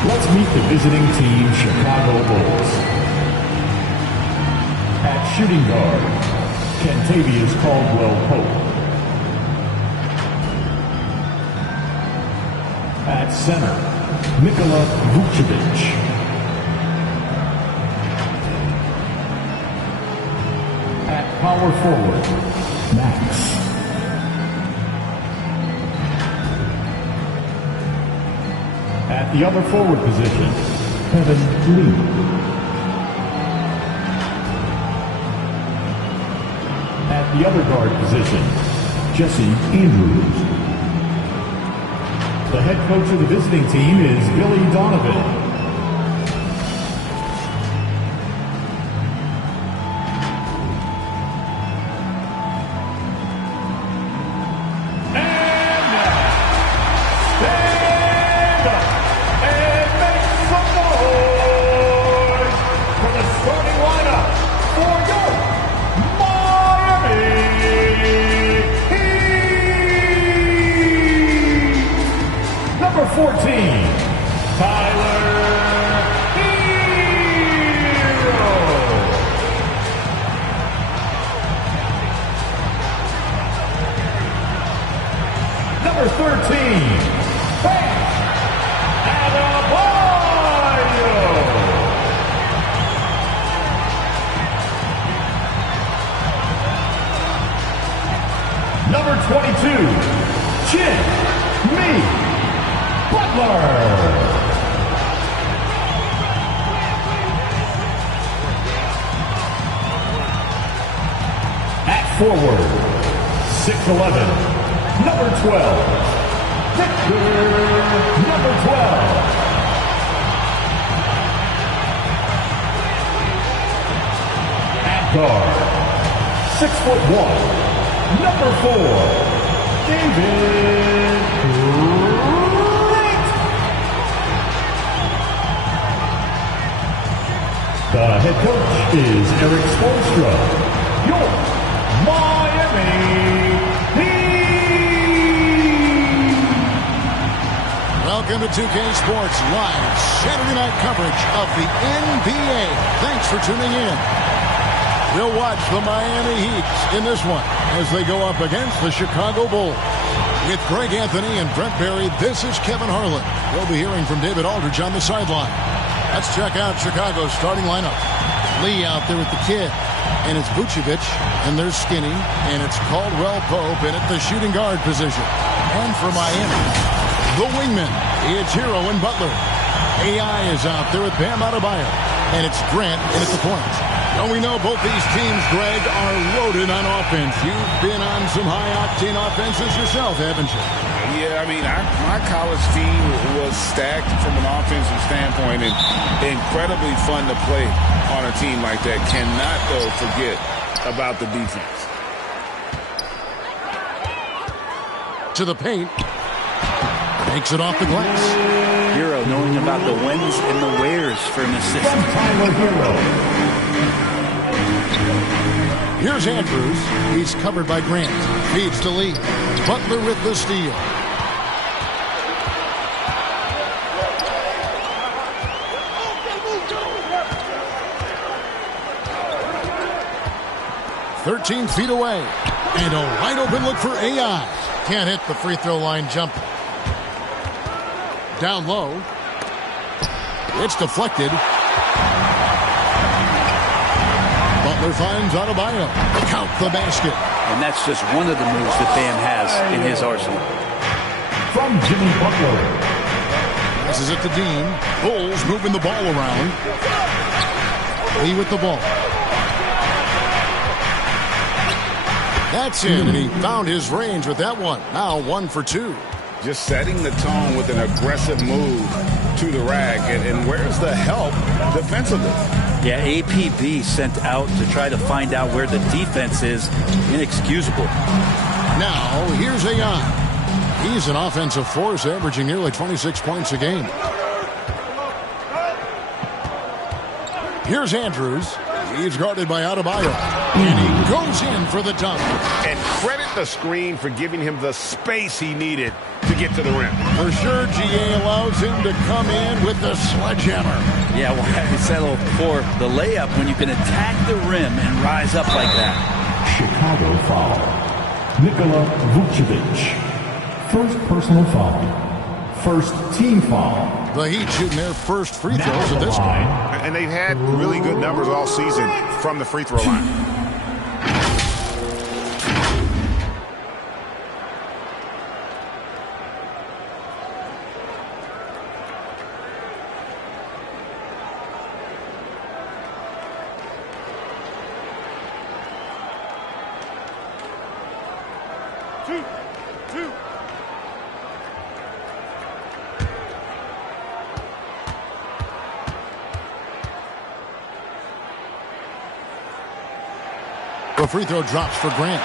Let's meet the visiting team, Chicago Bulls. At shooting guard, Kentavious Caldwell-Pope. At center, Nikola Vucevic. At power forward, Max. At the other forward position, Kevin Lee. At the other guard position, Jesse Andrews. The head coach of the visiting team is Billy Donovan. Forward, 6'11", number 12, Victor, number 12. At guard, 6'1", number 4, David Wright. The head coach is Eric Spoelstra. Your Miami Heat! Welcome to 2K Sports Live Saturday night coverage of the NBA. Thanks for tuning in. We'll watch the Miami Heat in this one as they go up against the Chicago Bulls. With Greg Anthony and Brent Barry, this is Kevin Harlan. We'll be hearing from David Aldridge on the sideline. Let's check out Chicago's starting lineup. Lee out there with the kid. And it's Vucevic, and there's Skinny, and it's Caldwell-Pope in at the shooting guard position. And for Miami, the wingman, it's Hero and Butler. AI is out there with Bam Adebayo, and it's Grant in at the point. Now we know both these teams, Greg, are loaded on offense. You've been on some high-octane offenses yourself, haven't you? Yeah, I mean, my college team was stacked from an offensive standpoint and incredibly fun to play on a team like that. Cannot, though, forget about the defense. To the paint. Takes it off the glass. Hero knowing about the whens and the wheres for an assistant. Here's Andrews. He's covered by Grant. Feeds to Lee. Butler with the steal. "13 feet away. And a wide open look for AI. Can't hit the free throw line jumper. Down low. It's deflected. Butler finds Adebayo. Count the basket. And that's just one of the moves that Bam has in his arsenal. From Jimmy Butler. Passes it to Dean. Bulls moving the ball around. Lee with the ball. That's in, and he found his range with that one. Now 1 for 2. Just setting the tone with an aggressive move to the rack. And where's the help defensively? Yeah, APB sent out to try to find out where the defense is. Inexcusable. Now, here's AI. He's an offensive force, averaging nearly 26 points a game. Here's Andrews. He's guarded by Adebayo. And he goes in for the dunk. And credit the screen for giving him the space he needed to get to the rim. For sure, GA allows him to come in with the sledgehammer. Yeah, why you settle for the layup when you can attack the rim and rise up like that? Chicago foul. Nikola Vucevic. First personal foul. First team foul. The Heat shooting their first free throws of this game. And they've had really good numbers all season from the free throw line. The free throw drops for Grant.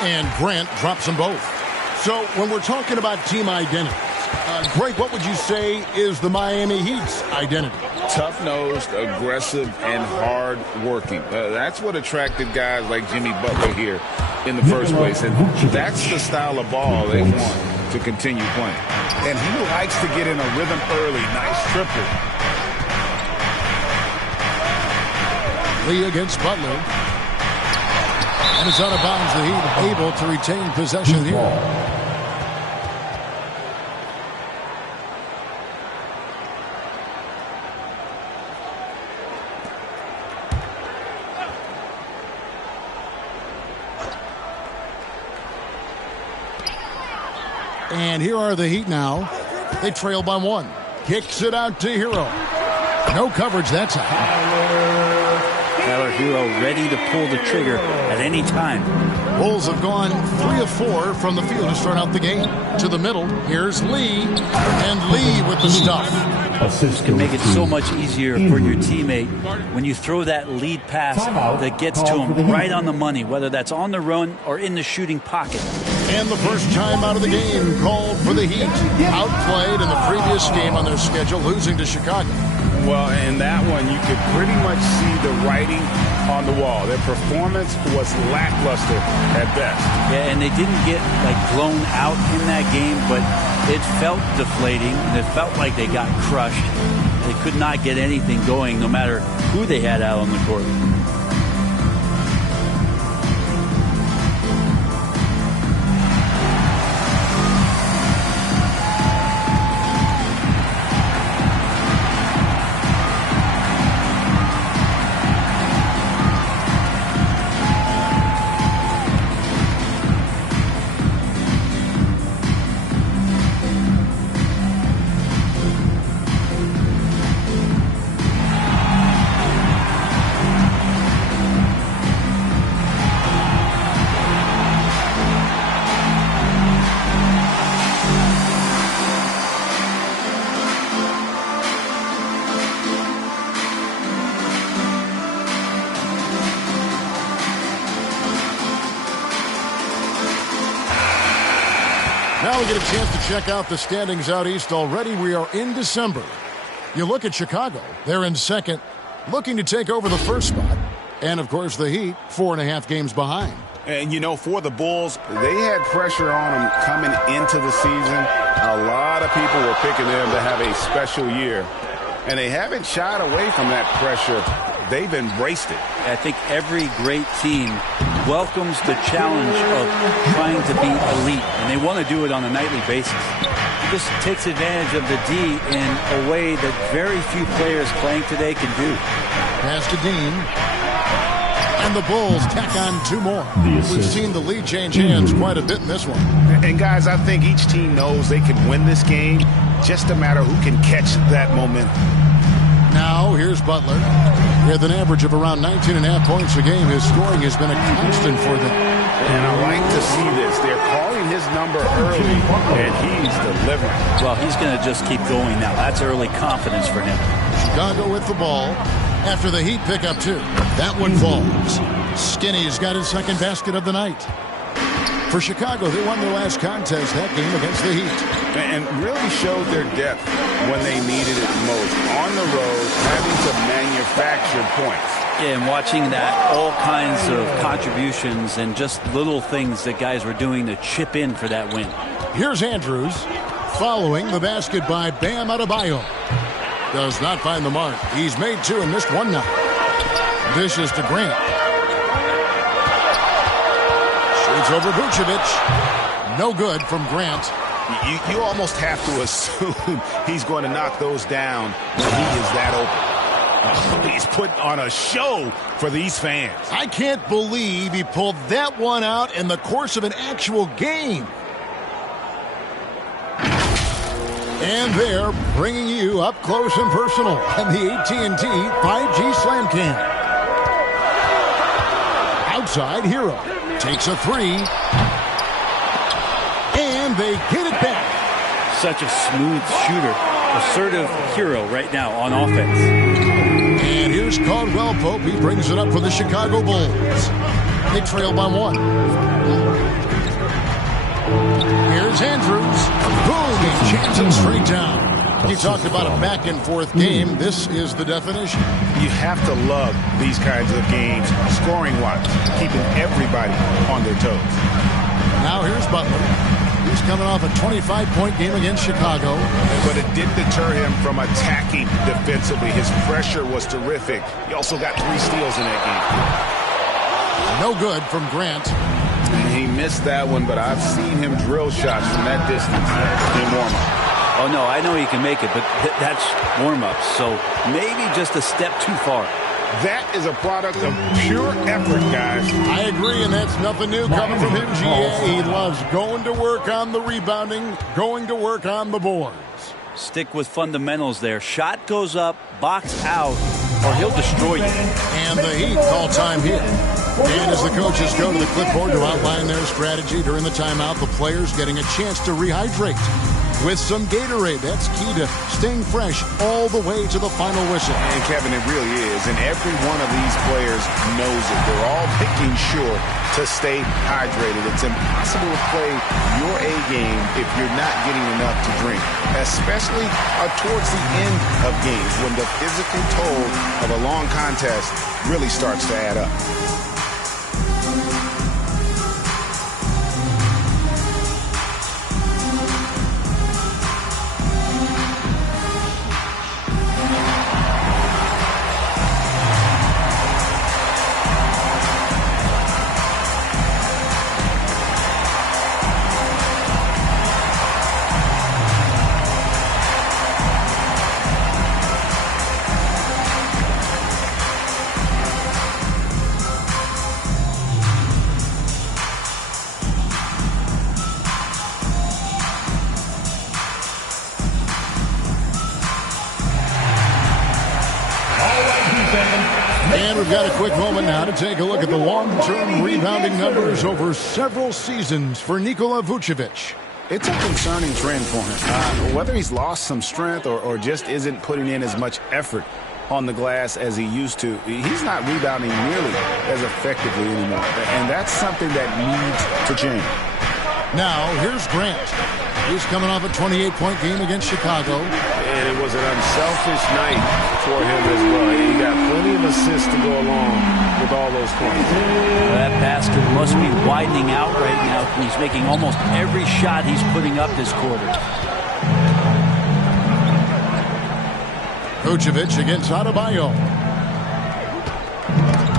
And Grant drops them both. So when we're talking about team identity, Greg, what would you say is the Miami Heat's identity? Tough-nosed, aggressive, and hard-working. That's what attracted guys like Jimmy Butler here in the first place. And that's the style of ball they want to continue playing. And he likes to get in a rhythm early. Nice triple. Lee against Butler. And it's out of bounds. The Heat able to retain possession here. And here are the Heat now. They trail by 1. Kicks it out to Hero. No coverage that time. Tyler Hero ready to pull the trigger at any time. Bulls have gone 3 of 4 from the field to start out the game. To the middle, here's Lee. And Lee with the stuff. Assist can make it so much easier for your teammate when you throw that lead pass that gets to him right on the money, whether that's on the run or in the shooting pocket. And the first time out of the game called for the Heat. Outplayed in the previous game on their schedule, losing to Chicago. Well, in that one, you could pretty much see the writing on the wall. Their performance was lackluster at best. Yeah, and they didn't get blown out in that game, but it felt deflating. And it felt like they got crushed. They could not get anything going, no matter who they had out on the court. Now we get a chance to check out the standings out east already. We are in December. You look at Chicago. They're in second, looking to take over the first spot. And, of course, the Heat, 4.5 games behind. And, for the Bulls, they had pressure on them coming into the season. A lot of people were picking them to have a special year. And they haven't shied away from that pressure. They've embraced it. I think every great team welcomes the challenge of trying to be elite, and they want to do it on a nightly basis. This takes advantage of the D in a way that very few players playing today can do. Pass to Dean. And the Bulls tack on 2 more. We've seen the lead change hands quite a bit in this one. And, guys, I think each team knows they can win this game. Just a matter who can catch that momentum. Now, here's Butler. With an average of around 19.5 points a game, his scoring has been a constant for them. And I like to see this. They're calling his number early, and he's delivering. Well, he's going to just keep going now. That's early confidence for him. Chicago with the ball after the Heat pick up 2. That one falls. Skinny's got his second basket of the night. For Chicago, they won their last contest that game against the Heat. And really showed their depth when they needed it most. On the road, having to manufacture points. Yeah, and watching that, all kinds of contributions and just little things that guys were doing to chip in for that win. Here's Andrews following the basket by Bam Adebayo. Does not find the mark. He's made 2 and missed 1 now. Dishes to Grant. Shoots over Vucevic. No good from Grant. You almost have to assume he's going to knock those down when he is that open. He's put on a show for these fans. I can't believe he pulled that one out in the course of an actual game. And they're bringing you up close and personal in the AT&T 5G Slam Cam. Outside, Hero takes a 3. And they get it back. Such a smooth shooter. Assertive Hero right now on offense. And here's Caldwell Pope. He brings it up for the Chicago Bulls. They trail by 1. Here's Andrews. Boom! He jams it straight down. You talked about a back-and-forth game. This is the definition. You have to love these kinds of games, scoring-wise, keeping everybody on their toes. Now here's Butler. He's coming off a 25-point game against Chicago. But it did deter him from attacking defensively. His pressure was terrific. He also got 3 steals in that game. No good from Grant. He missed that one, but I've seen him drill shots from that distance in warm-up. Oh, no, I know he can make it, but that's warm-up. So maybe just a step too far. That is a product of pure effort, guys. I agree, and that's nothing new coming from him, GA. He loves going to work on the rebounding, going to work on the boards. Stick with fundamentals there. Shot goes up, box out, or he'll destroy you. And the Heat call time here. And as the coaches go to the clipboard to outline their strategy during the timeout, the players getting a chance to rehydrate with some Gatorade. That's key to staying fresh all the way to the final whistle. And Kevin, it really is. And every one of these players knows it. They're all making sure to stay hydrated. It's impossible to play your A game if you're not getting enough to drink, especially towards the end of games when the physical toll of a long contest really starts to add up. And we've got a quick moment now to take a look at the long-term rebounding numbers over several seasons for Nikola Vucevic. It's a concerning trend for him. Whether he's lost some strength or just isn't putting in as much effort on the glass as he used to, he's not rebounding nearly as effectively anymore. And that's something that needs to change. Now, here's Grant. He's coming off a 28-point game against Chicago. And it was an unselfish night for him as well. He got plenty of assists to go along with all those points. That basket must be widening out right now. He's making almost every shot he's putting up this quarter. Vucevic against Adebayo.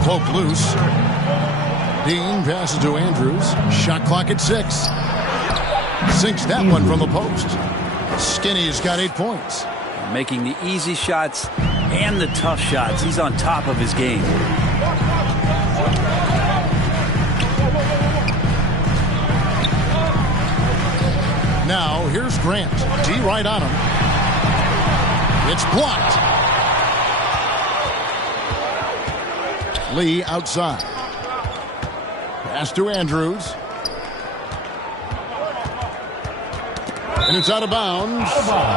Poke loose. Dean passes to Andrews. Shot clock at 6. Sinks that one from the post. Skinny's got 8 points. Making the easy shots and the tough shots. He's on top of his game. Now, here's Grant. D right on him. It's blocked. Lee outside. Pass to Andrews. And it's out of bounds.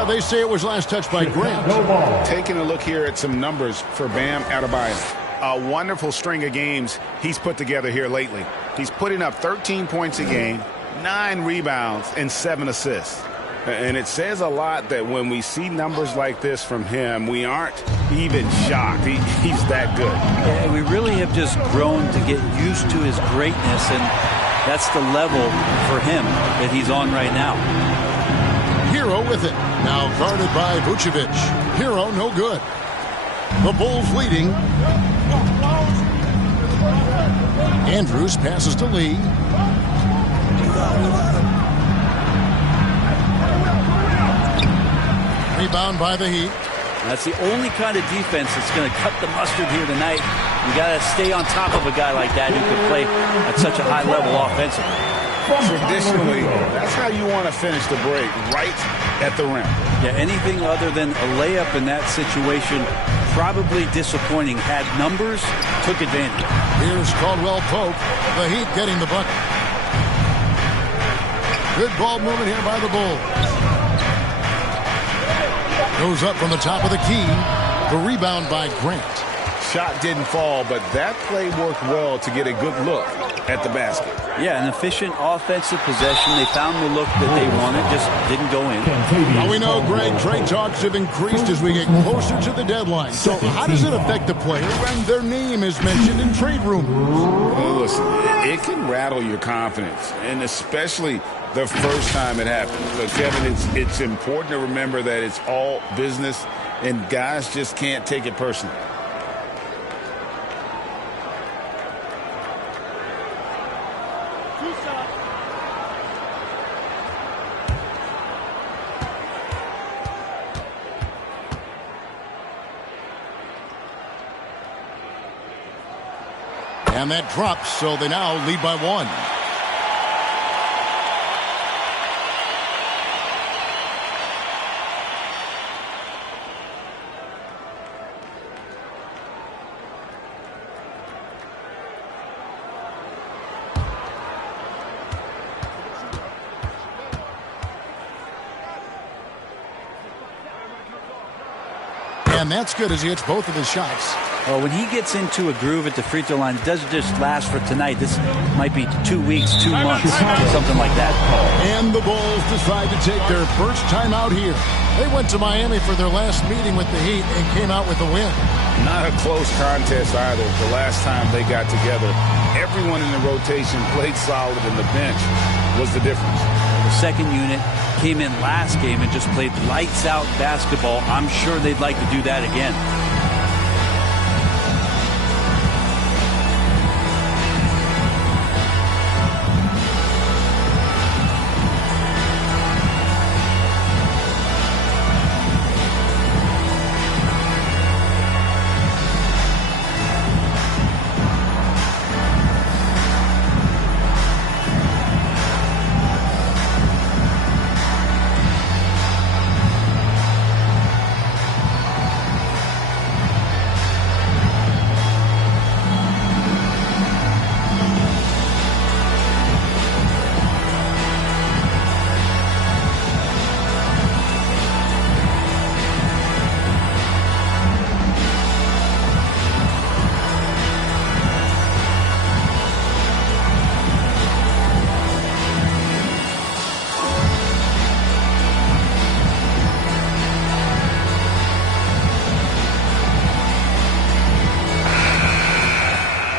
They say it was last touched by Grant. No ball. Taking a look here at some numbers for Bam Adebayo. A wonderful string of games he's put together here lately. He's putting up 13 points a game, 9 rebounds, and 7 assists. And it says a lot that when we see numbers like this from him, we aren't even shocked. He's that good. Yeah, we really have just grown to get used to his greatness, and that's the level for him that he's on right now. Hero with it. Now guarded by Vucevic. Hero no good. The Bulls leading. Andrews passes to Lee. Rebound by the Heat. That's the only kind of defense that's going to cut the mustard here tonight. You got to stay on top of a guy like that who can play at such a high level offensively. Traditionally, that's how you want to finish the break, right at the rim. Yeah, anything other than a layup in that situation, probably disappointing. Had numbers, took advantage. Here's Caldwell Pope. The Heat getting the bucket. Good ball movement here by the Bulls. Goes up from the top of the key. The rebound by Grant. Shot didn't fall, but that play worked well to get a good look at the basket. Yeah, an efficient offensive possession. They found the look that they wanted, just didn't go in. Now we know, Greg, trade talks have increased as we get closer to the deadline. So how does it affect the player when their name is mentioned in trade rumors? Well, listen, it can rattle your confidence, and especially the first time it happens. But, Kevin, it's important to remember that it's all business, and guys just can't take it personally. And that drops, so they now lead by 1. And that's good as he hits both of his shots. Well, when he gets into a groove at the free throw line, it doesn't just last for tonight. This might be 2 weeks, 2 months, something like that. And the Bulls decide to take their first time out here. They went to Miami for their last meeting with the Heat and came out with a win. Not a close contest either. The last time they got together, everyone in the rotation played solid, and the bench was the difference. The second unit came in last game and just played lights out basketball. I'm sure they'd like to do that again.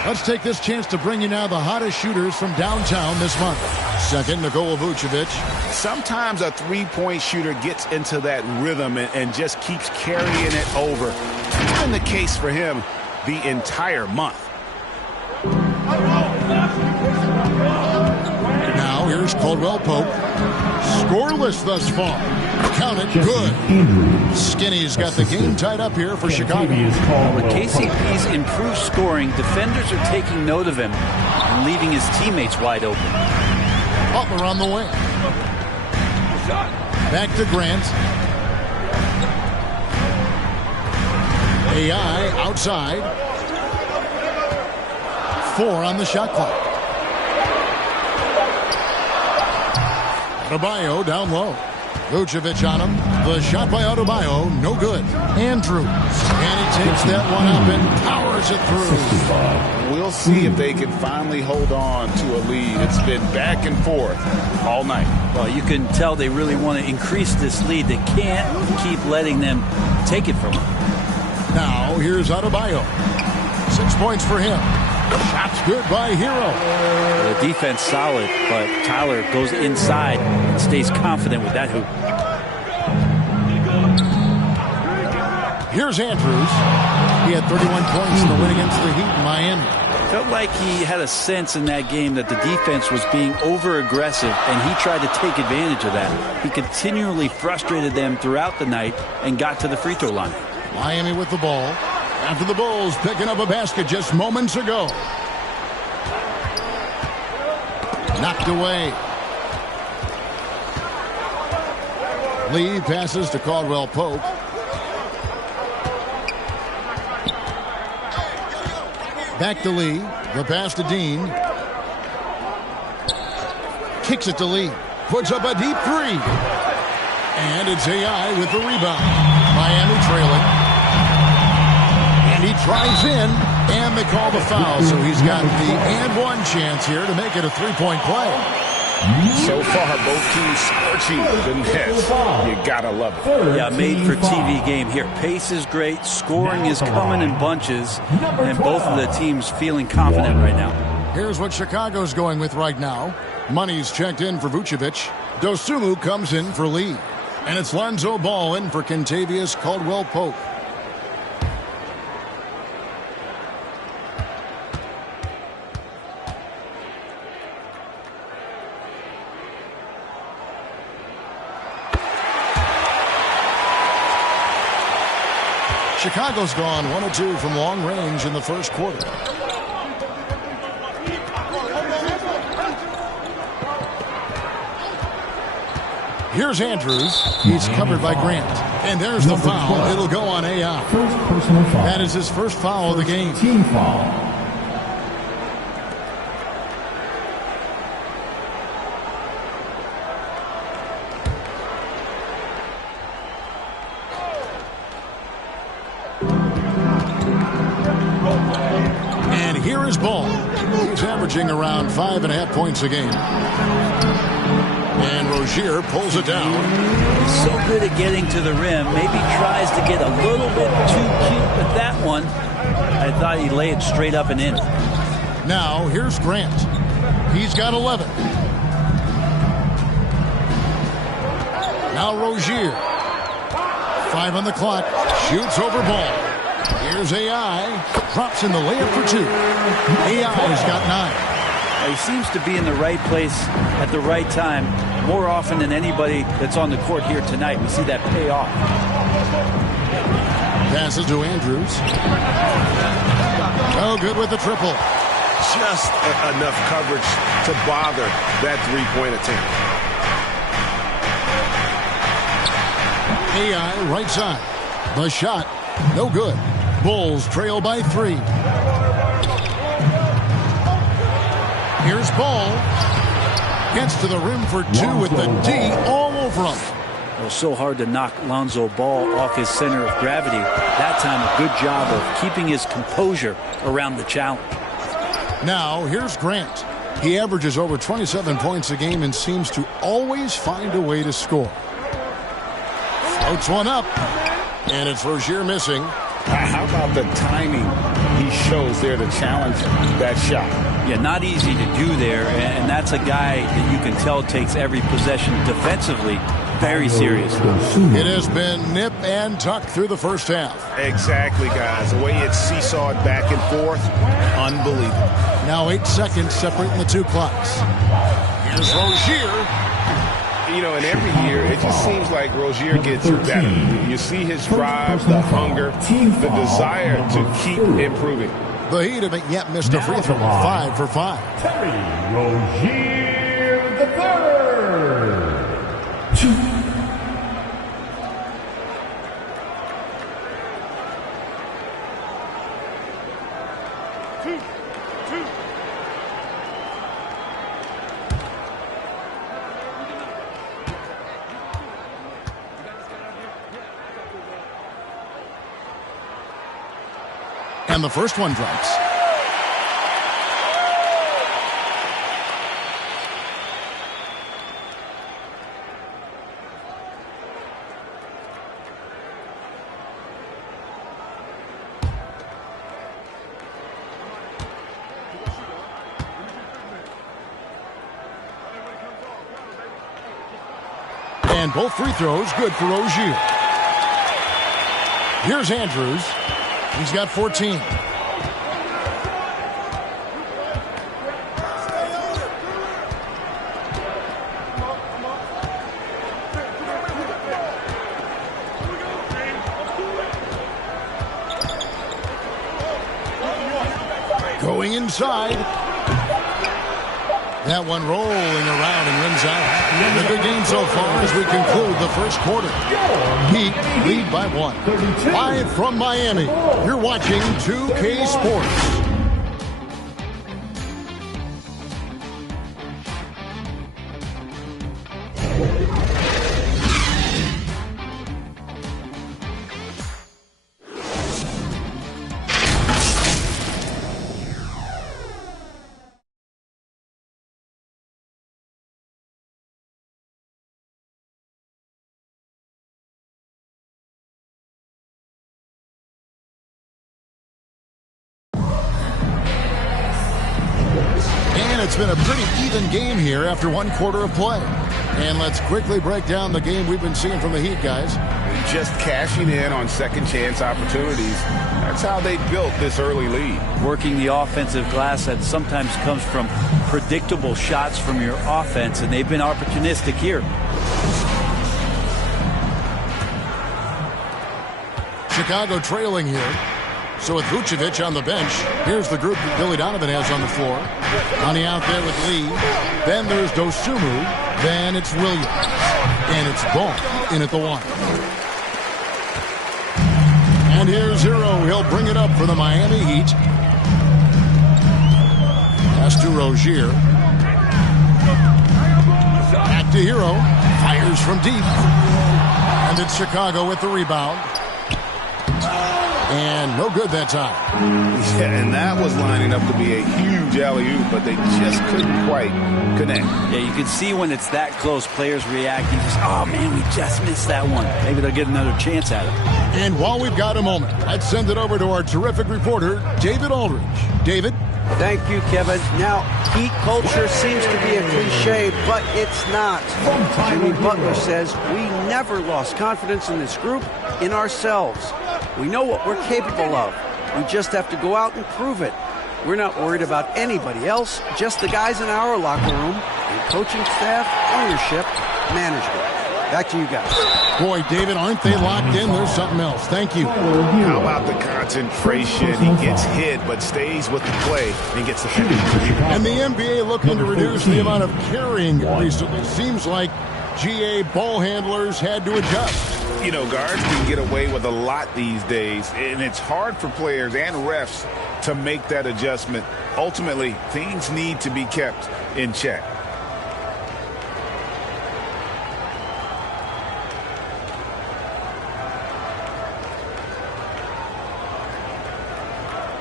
Let's take this chance to bring you now the hottest shooters from downtown this month. Second, Nikola Vucevic. Sometimes a three-point shooter gets into that rhythm and just keeps carrying it over. It's been the case for him the entire month. Now here's Caldwell Pope. Scoreless thus far. Count it, good. Skinny's got the game tied up here for Chicago. With KCP's improved scoring, defenders are taking note of him and leaving his teammates wide open. Butler on the wing. Back to Grant. AI outside. 4 on the shot clock. Adebayo down low. Vucevic on him. The shot by Adebayo, no good. Andrews. And he takes that one up and powers it through. We'll see if they can finally hold on to a lead. It's been back and forth all night. Well, you can tell they really want to increase this lead. They can't keep letting them take it from them. Now, here's Adebayo. 6 points for him. Shot's good by Hero. The defense solid, but Tyler goes inside and stays confident with that hoop. Here's Andrews. He had 31 points in the win against the Heat in Miami. Felt like he had a sense in that game that the defense was being over-aggressive, and he tried to take advantage of that. He continually frustrated them throughout the night and got to the free throw line. Miami with the ball. After the Bulls picking up a basket just moments ago. Knocked away. Lee passes to Caldwell Pope. Back to Lee. The pass to Dean. Kicks it to Lee. Puts up a deep three. And it's AI with the rebound. Miami trailing. And he drives in, and they call the foul. So he's got the and one chance here to make it a three-point play. So far, both teams scorching the net. You gotta love it. Yeah, made for TV game here. Pace is great. Scoring is coming in bunches. And both of the teams feeling confident right now. Here's what Chicago's going with right now. Money's checked in for Vucevic. Dosunmu comes in for Lee. And it's Lonzo Ball in for Kentavious Caldwell-Pope. Chicago's gone 1 of 2 from long range in the first quarter. Here's Andrews. He's covered by Grant. And there's the foul. It'll go on AI. First personal foul. That is his first foul of the game. Team foul. And here is Ball. He's averaging around 5.5 points a game. And Rozier pulls it down. He's so good at getting to the rim. Maybe tries to get a little bit too cute with that one. I thought he'd lay it straight up and in. Now, here's Grant. He's got 11. Now Rozier. 5 on the clock. Shoots over Ball. Here's AI. Drops in the layup for 2. AI's got 9. He seems to be in the right place at the right time more often than anybody that's on the court here tonight. We see that pay off. Passes to Andrews. Oh, good with the triple. Just enough coverage to bother that three-point attempt. AI right side. The shot, no good. Bulls trail by 3. Here's Ball. Gets to the rim for 2 with the D all over him. It was so hard to knock Lonzo Ball off his center of gravity. That time, a good job of keeping his composure around the challenge. Now, here's Grant. He averages over 27 points a game and seems to always find a way to score. Floats one up. And it's Rozier missing. How about the timing he shows there to challenge that shot? Yeah, not easy to do there, and that's a guy that you can tell takes every possession defensively very seriously. It has been nip and tuck through the first half. Exactly, guys. The way it's seesawed back and forth, unbelievable. Now 8 seconds separating the 2 clocks. Here's Rozier. You know, and every year, it just seems like Rozier gets better. You see his drive, the hunger, the desire to keep improving. The Heat haven't yet missed a free throw. 5 for 5. Terry Rozier the third. 2. And the first one drops. And both free throws good for Rozier. Here's Andrews. He's got 14. Going inside. That one rolling around and rims out. A good game so far as we conclude the first quarter. Heat lead by 1. Live from Miami, you're watching 2K Sports. It's been a pretty even game here after one quarter of play. And let's quickly break down the game we've been seeing from the Heat, guys. Just cashing in on second chance opportunities. That's how they built this early lead. Working the offensive glass that sometimes comes from predictable shots from your offense, and they've been opportunistic here. Chicago trailing here. So with Vucevic on the bench, here's the group that Billy Donovan has on the floor. Money out there with Lee. Then there's Dosunmu. Then it's Williams. And it's Ball in at the 1. And here's Hero. He'll bring it up for the Miami Heat. Pass to Rozier. Back to Hero. Fires from deep. And it's Chicago with the rebound. And no good that time. Yeah, and that was lining up to be a huge alley-oop, but they just couldn't quite connect. Yeah, you can see when it's that close, players reacting. Just, oh, man, we just missed that one. Maybe they'll get another chance at it. And while we've got a moment, let's send it over to our terrific reporter, David Aldridge. David? Thank you, Kevin. Now, Heat culture seems to be a cliche, but it's not. Jimmy Butler says we never lost confidence in this group, in ourselves. We know what we're capable of. We just have to go out and prove it. We're not worried about anybody else, just the guys in our locker room, and coaching staff, ownership, management. Back to you guys. Boy, David, aren't they locked in? There's something else. Thank you. How about the concentration? He gets hit, but stays with the play and gets the finish. And the NBA looking to reduce the amount of carrying recently. Seems like GA ball handlers had to adjust. You know, guards can get away with a lot these days, and it's hard for players and refs to make that adjustment. Ultimately, things need to be kept in check.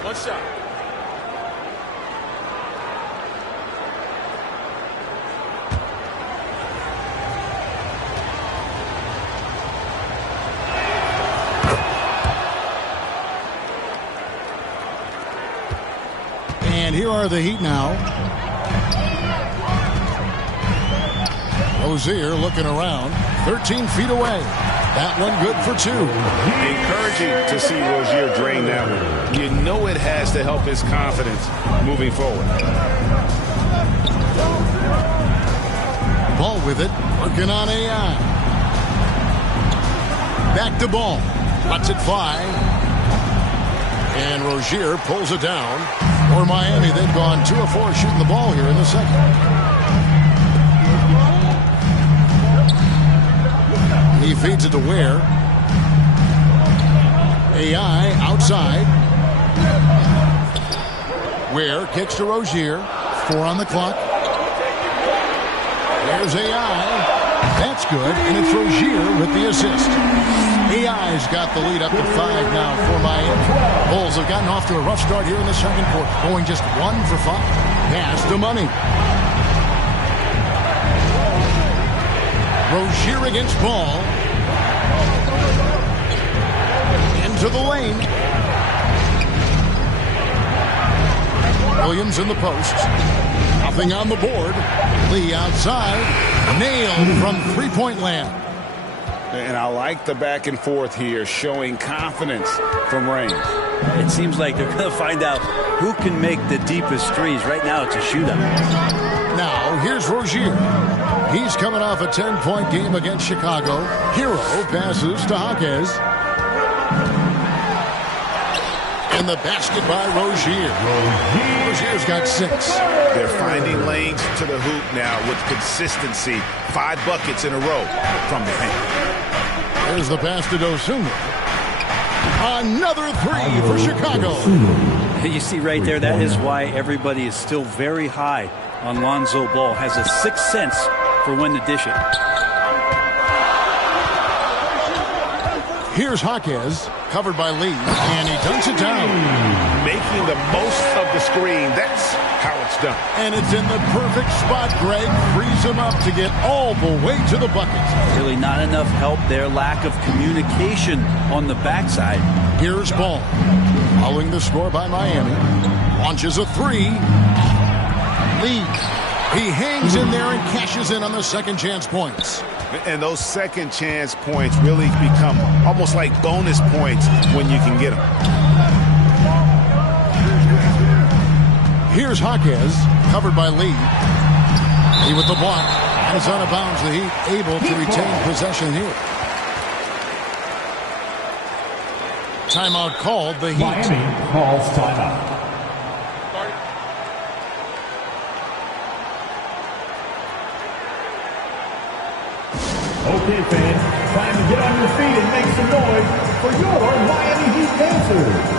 One shot. And here are the Heat now. Rozier looking around, 13 feet away. That one good for 2. Encouraging to see Rozier drain that one. You know it has to help his confidence moving forward. Ball with it, working on AI. Back to Ball, lets it fly. And Rozier pulls it down. For Miami, they've gone 2 of 4 shooting the ball here in the second. He feeds it to Ware. AI outside. Ware kicks to Rozier. 4 on the clock. There's AI. That's good, and it's Rozier with the assist. AI's got the lead up to 5 now for Miami. Bulls have gotten off to a rough start here in the second quarter, going just 1 for 5. Pass to Money. Rozier against Ball. Into the lane. Williams in the post. Nothing on the board. Lee outside. Nailed from three-point land. And I like the back and forth here, showing confidence from Reigns. It seems like they're going to find out who can make the deepest threes. Right now, it's a shootout. Now, here's Rozier. He's coming off a 10-point game against Chicago. Hero passes to Jaquez. And the basket by Rozier. Rozier's got 6. They're finding lanes to the hoop now with consistency. 5 buckets in a row from the paint. There's the pass to Dosunmu. Another 3 for Chicago. You see right there, that is why everybody is still very high on Lonzo Ball. Has a 6th sense for when to dish it. Here's Jaquez, covered by Lee, and he dunks it down. Making the most of the screen. That's how it's done. And it's in the perfect spot. Greg frees him up to get all the way to the bucket. Really not enough help there. Lack of communication on the backside. Here's Ball. Following the score by Miami. Launches a 3. Lee. He hangs in there and cashes in on the second chance points. And those second chance points really become almost like bonus points when you can get them. Here's Jaquez, covered by Lee. Lee with the block. And it's out of bounds. The Heat able to retain possession here. Timeout called. The Heat. Miami calls timeout. Okay, fans, time to get on your feet and make some noise for your Miami Heat dancers.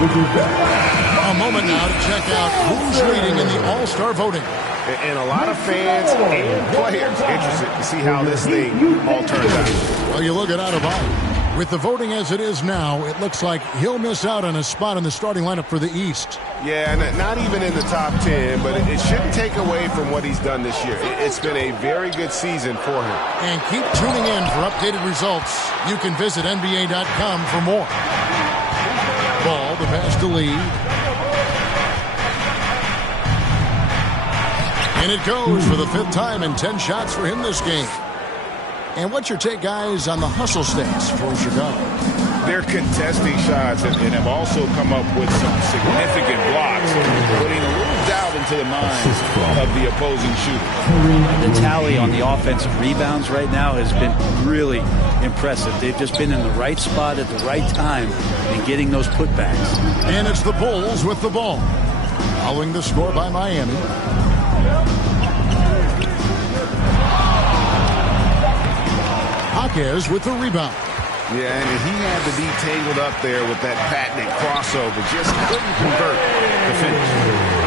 A moment now to check out who's leading in the All-Star voting. And a lot of fans and players interested to see how this thing all turns out. Well, you look at Adebayo. With the voting as it is now, it looks like he'll miss out on a spot in the starting lineup for the East. Yeah, not even in the top 10, but it shouldn't take away from what he's done this year. It's been a very good season for him. And keep tuning in for updated results. You can visit NBA.com for more. Ball, the pass to Lee. And it goes for the 5th time and 10 shots for him this game. And what's your take, guys, on the hustle stats for Chicago? They're contesting shots and have also come up with some significant blocks, putting a little doubt into the mind of the opposing shooter. The tally on the offensive rebounds right now has been really impressive. They've just been in the right spot at the right time and getting those putbacks. And it's the Bulls with the ball. Following the score by Miami. Jaquez with the rebound. Yeah, and he had to be tangled up there with that patented crossover. Just couldn't convert the finish.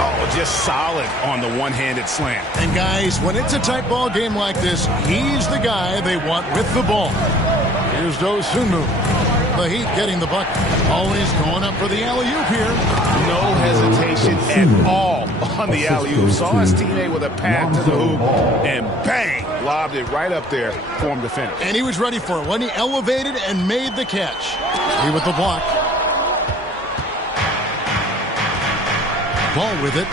Oh, just solid on the one-handed slam. And guys, when it's a tight ball game like this, he's the guy they want with the ball. Here's Dosunmu. The Heat getting the bucket. Always going up for the alley-oop here. No hesitation at all on the alley-oop. Saw his teammate with a path to the hoop, and bang, lobbed it right up there for him to finish. And he was ready for it when he elevated and made the catch. He with the block. Ball with it.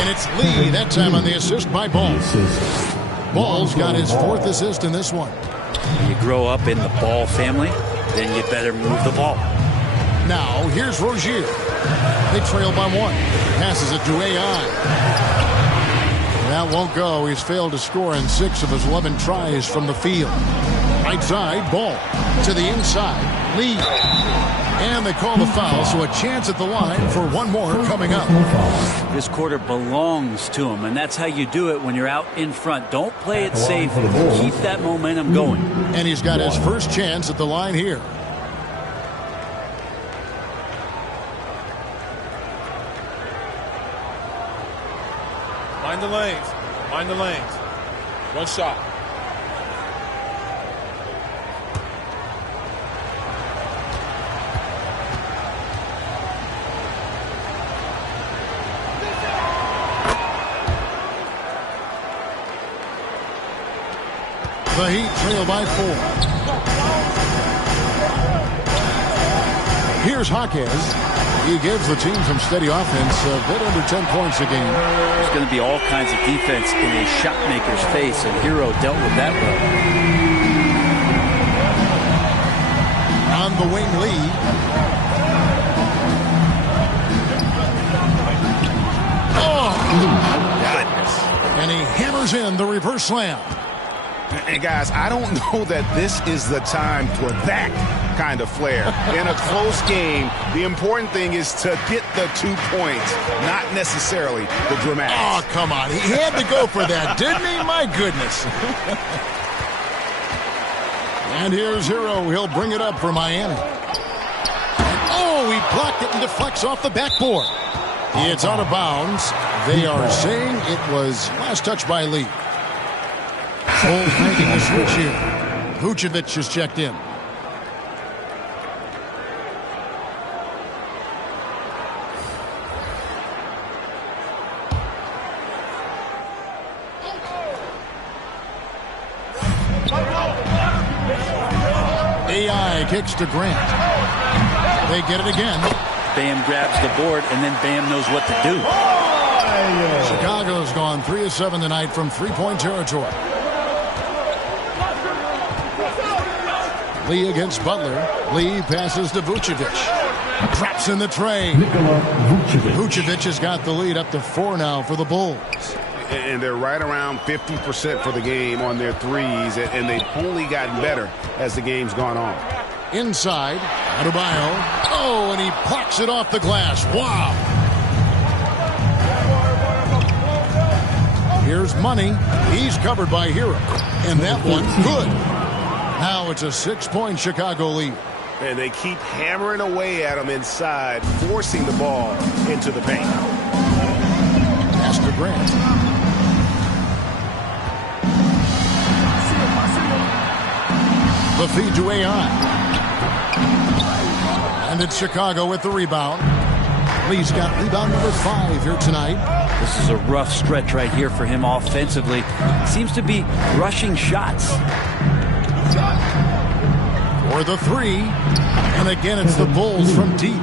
And it's Lee, that time on the assist by Ball. Ball's got his 4th assist in this one. When you grow up in the Ball family, then you better move the ball. Now, here's Rozier. They trail by 1. Passes it to AI. That won't go. He's failed to score in 6 of his 11 tries from the field. Right side, Ball. To the inside, Lee. And they call the foul, so a chance at the line for one more coming up. This quarter belongs to him, and that's how you do it when you're out in front. Don't play it safe. Keep that momentum going. And he's got his first chance at the line here. Mind the lanes. Mind the lanes. One shot. The Heat trail by 4. Here's Jaquez. He gives the team some steady offense, a bit under 10 points a game. There's going to be all kinds of defense in a shot maker's face, and Hero dealt with that well. On the wing, Lee. Oh! Goodness. And he hammers in the reverse slam. And guys, I don't know that this is the time for that kind of flair. In a close game, the important thing is to get the 2 points, not necessarily the dramatics. Oh, come on. He had to go for that, didn't he? My goodness. And here's Hero. He'll bring it up for Miami. Oh, he blocked it and deflects off the backboard. It's out of bounds. They are saying it was last touch by Lee. Bulls making a switch here. Vucevic is checked in. AI kicks to Grant. They get it again. Bam grabs the board, and then Bam knows what to do. Chicago's gone 3 of 7 tonight from three-point territory. Lee against Butler. Lee passes to Vucevic. Drops in the tray. Vucevic has got the lead up to 4 now for the Bulls. And they're right around 50% for the game on their threes, and they've only gotten better as the game's gone on. Inside, Adebayo. Oh, and he plucks it off the glass. Wow. Here's Money. He's covered by Hero. And that one, good. Now it's a 6-point Chicago lead. And they keep hammering away at him inside, forcing the ball into the paint. Pass to Grant. The feed to AI. And it's Chicago with the rebound. Lee's got rebound number 5 here tonight. This is a rough stretch right here for him offensively. Seems to be rushing shots. For the 3. And again, it's the Bulls from deep.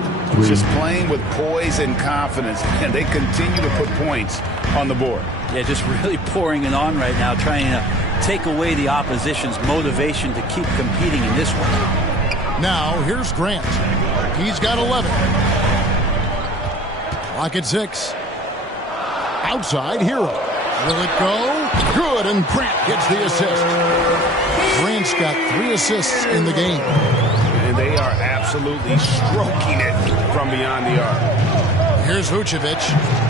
Just playing with poise and confidence, and they continue to put points on the board. Yeah, just really pouring it on right now, trying to take away the opposition's motivation to keep competing in this one. Now, here's Grant. He's got 11. Clock at 6. Outside, Hero. Will it go? Good, and Grant gets the assist. Grant's got 3 assists in the game. And they are absolutely stroking it from beyond the arc. Here's Vucevic.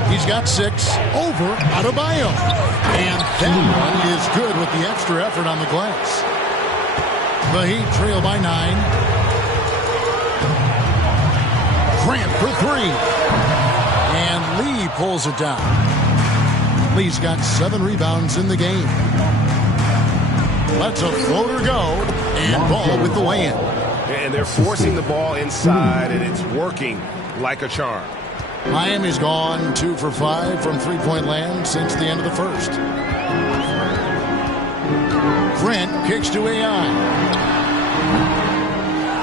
He's got 6 over Adebayo. And that one is good with the extra effort on the glass. The Heat trail by 9. Grant for 3. And Lee pulls it down. Lee's got 7 rebounds in the game. Lets a floater go. And Ball with the lay-in. And they're forcing the ball inside, and it's working like a charm. Miami's gone 2 for 5 from three-point land since the end of the first. Grant kicks to AI.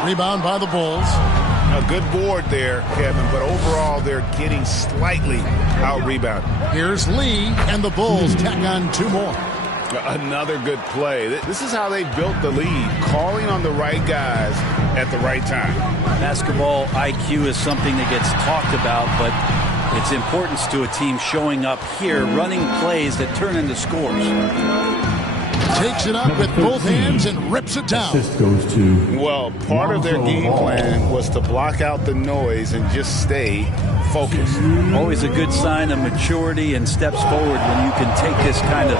Rebound by the Bulls. A good board there, Kevin, but overall they're getting slightly out-rebounded. Here's Lee, and the Bulls tack on 2 more. Another good play. This is how they built the lead, calling on the right guys at the right time. Basketball IQ is something that gets talked about, but its importance to a team showing up here, running plays that turn into scores. Takes it up with both hands and rips it down. Assist goes to Well, part of their game plan was to block out the noise and just stay focused. Always a good sign of maturity and steps forward when you can take this kind of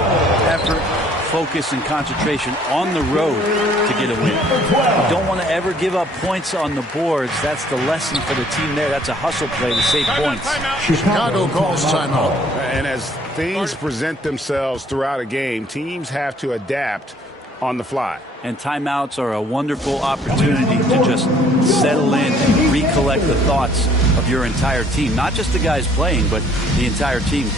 effort, focus, and concentration on the road to get a win. You don't want to ever give up points on the boards. That's the lesson for the team there. That's a hustle play to save points. Chicago calls timeout. And as things present themselves throughout a game, teams have to adapt on the fly. And timeouts are a wonderful opportunity to just settle in and recollect the thoughts of your entire team. Not just the guys playing, but the entire team.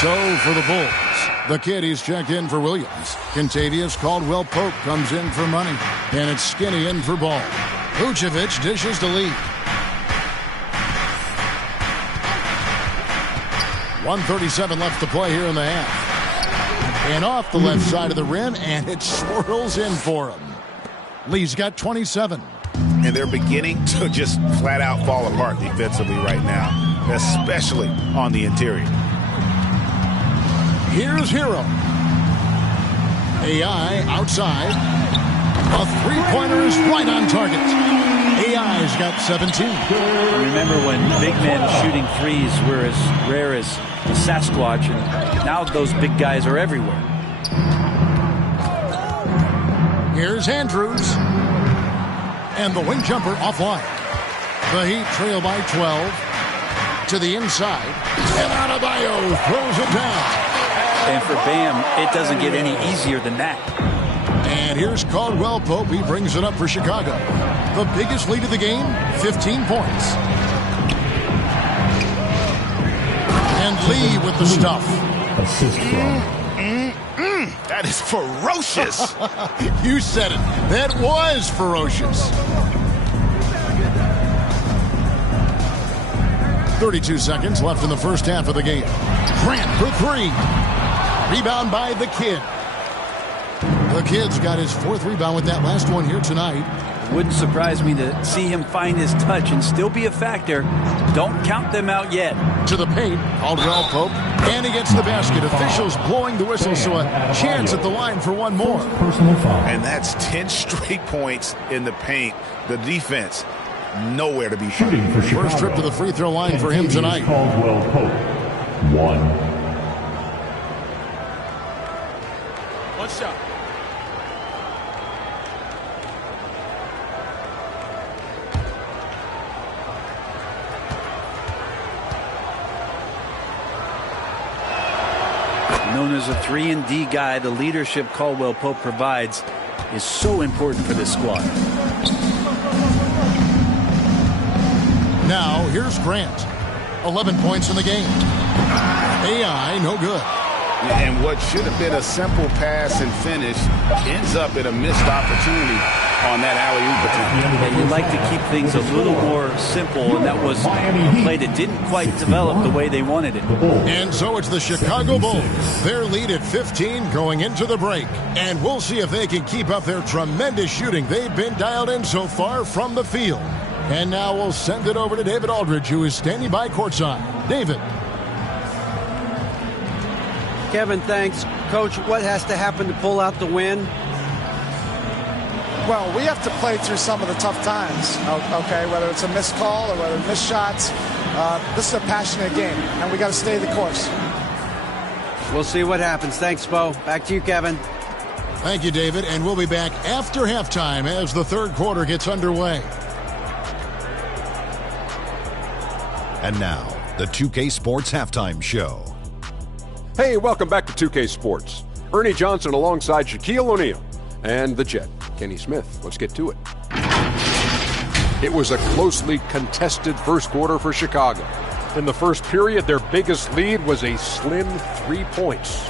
So for the Bulls, the kiddies checked in for Williams. Kentavious Caldwell-Pope comes in for Money. And it's Skinny in for Ball. Vucevic dishes to Lee. 1:37 left to play here in the half. And off the left side of the rim, and it swirls in for him. Lee's got 27. And they're beginning to just flat out fall apart defensively right now, especially on the interior. Here's Hero. AI outside. A three-pointer is right on target. AI's got 17. Remember when big men shooting threes were as rare as the Sasquatch, and now those big guys are everywhere. Here's Andrews. And the wing jumper offline. The Heat trail by 12. To the inside. And Adebayo throws it down. And for Bam, it doesn't get any easier than that. And here's Caldwell-Pope. He brings it up for Chicago. The biggest lead of the game, 15 points. And Lee with the stuff. assist from. That is ferocious. You said it. That was ferocious. 32 seconds left in the first half of the game. Grant for three. Rebound by the Kid. The Kid's got his fourth rebound with that last one here tonight. Wouldn't surprise me to see him find his touch and still be a factor. Don't count them out yet. To the paint, Caldwell-Pope, and he gets the basket. Officials blowing the whistle, so a chance at the line for one more. Personal foul. And that's 10 straight points in the paint. The defense, nowhere to be found. Shooting for Chicago. First trip to the free throw line for him tonight. Caldwell-Pope. 1. One shot. Known as a 3-and-D guy, the leadership Caldwell-Pope provides is so important for this squad. Now, here's Grant. 11 points in the game. AI, no good. And what should have been a simple pass and finish ends up in a missed opportunity on that alley-oop attempt. And you'd like to keep things a little more simple, and that was a play that didn't quite develop the way they wanted it. And so it's the Chicago Bulls. Their lead at 15 going into the break. And we'll see if they can keep up their tremendous shooting they've been dialed in so far from the field. And now we'll send it over to David Aldridge, who is standing by courtside. David. Kevin, thanks. Coach, what has to happen to pull out the win? Well, we have to play through some of the tough times, okay, whether it's a missed call or whether missed shots. This is a passionate game, and we got to stay the course. We'll see what happens. Thanks, Bo. Back to you, Kevin. Thank you, David, and we'll be back after halftime as the third quarter gets underway. And now, the 2K Sports Halftime Show. Hey, welcome back to 2K Sports. Ernie Johnson alongside Shaquille O'Neal and the Jet, Kenny Smith. Let's get to it. It was a closely contested first quarter for Chicago. In the first period, their biggest lead was a slim 3 points.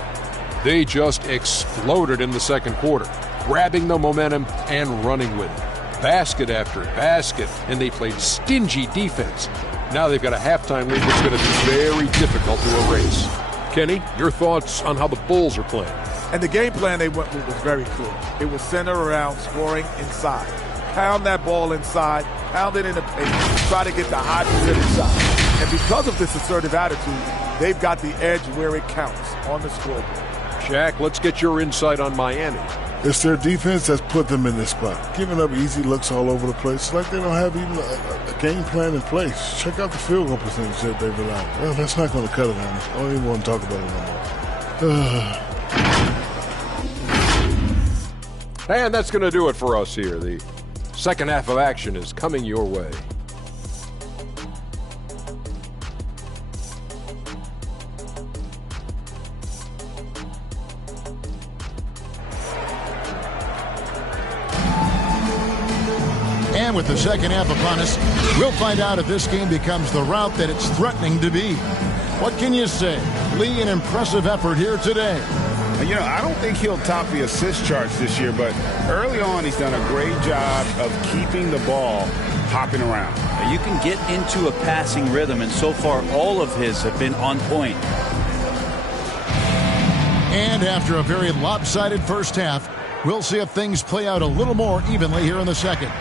They just exploded in the second quarter, grabbing the momentum and running with it. Basket after basket, and they played stingy defense. Now they've got a halftime lead that's going to be very difficult to erase. Kenny, your thoughts on how the Bulls are playing? And the game plan they went with was very clear. It was centered around scoring inside. Pound that ball inside, pound it in the paint, try to get the high percentage shot. And because of this assertive attitude, they've got the edge where it counts on the scoreboard. Shaq, let's get your insight on Miami. It's their defense that's put them in this spot. Giving up easy looks all over the place. It's like they don't have even a game plan in place. Check out the field goal percentage that they've allowed. Well, that's not going to cut it on us. I don't even want to talk about it no more. And that's going to do it for us here. The second half of action is coming your way. And with the second half upon us, we'll find out if this game becomes the route that it's threatening to be. What can you say? Lee, an impressive effort here today. You know, I don't think he'll top the assist charts this year, but early on he's done a great job of keeping the ball hopping around. You can get into a passing rhythm, and so far all of his have been on point. And after a very lopsided first half, we'll see if things play out a little more evenly here in the second.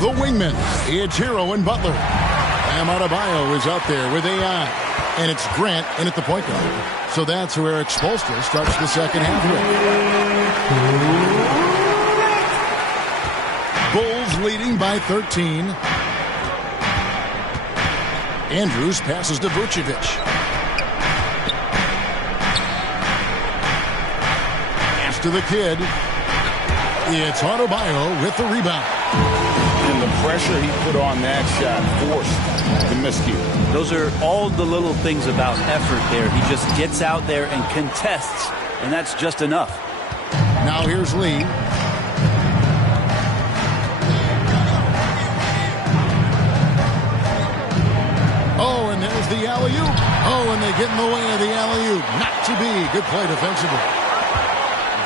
The wingmen, it's Hero and Butler. Bam Adebayo is out there with AI. And it's Grant in at the point guard. So that's where Eric Spoelstra starts the second half with. Bulls leading by 13. Andrews passes to Vucevic. Pass to the kid. It's Adebayo with the rebound. And the pressure he put on that shot forced the miscue. Those are all the little things about effort there. He just gets out there and contests, and that's just enough. Now here's Lee. Oh, and there's the alley-oop. Oh, and they get in the way of the alley-oop. Not to be. Good play defensively.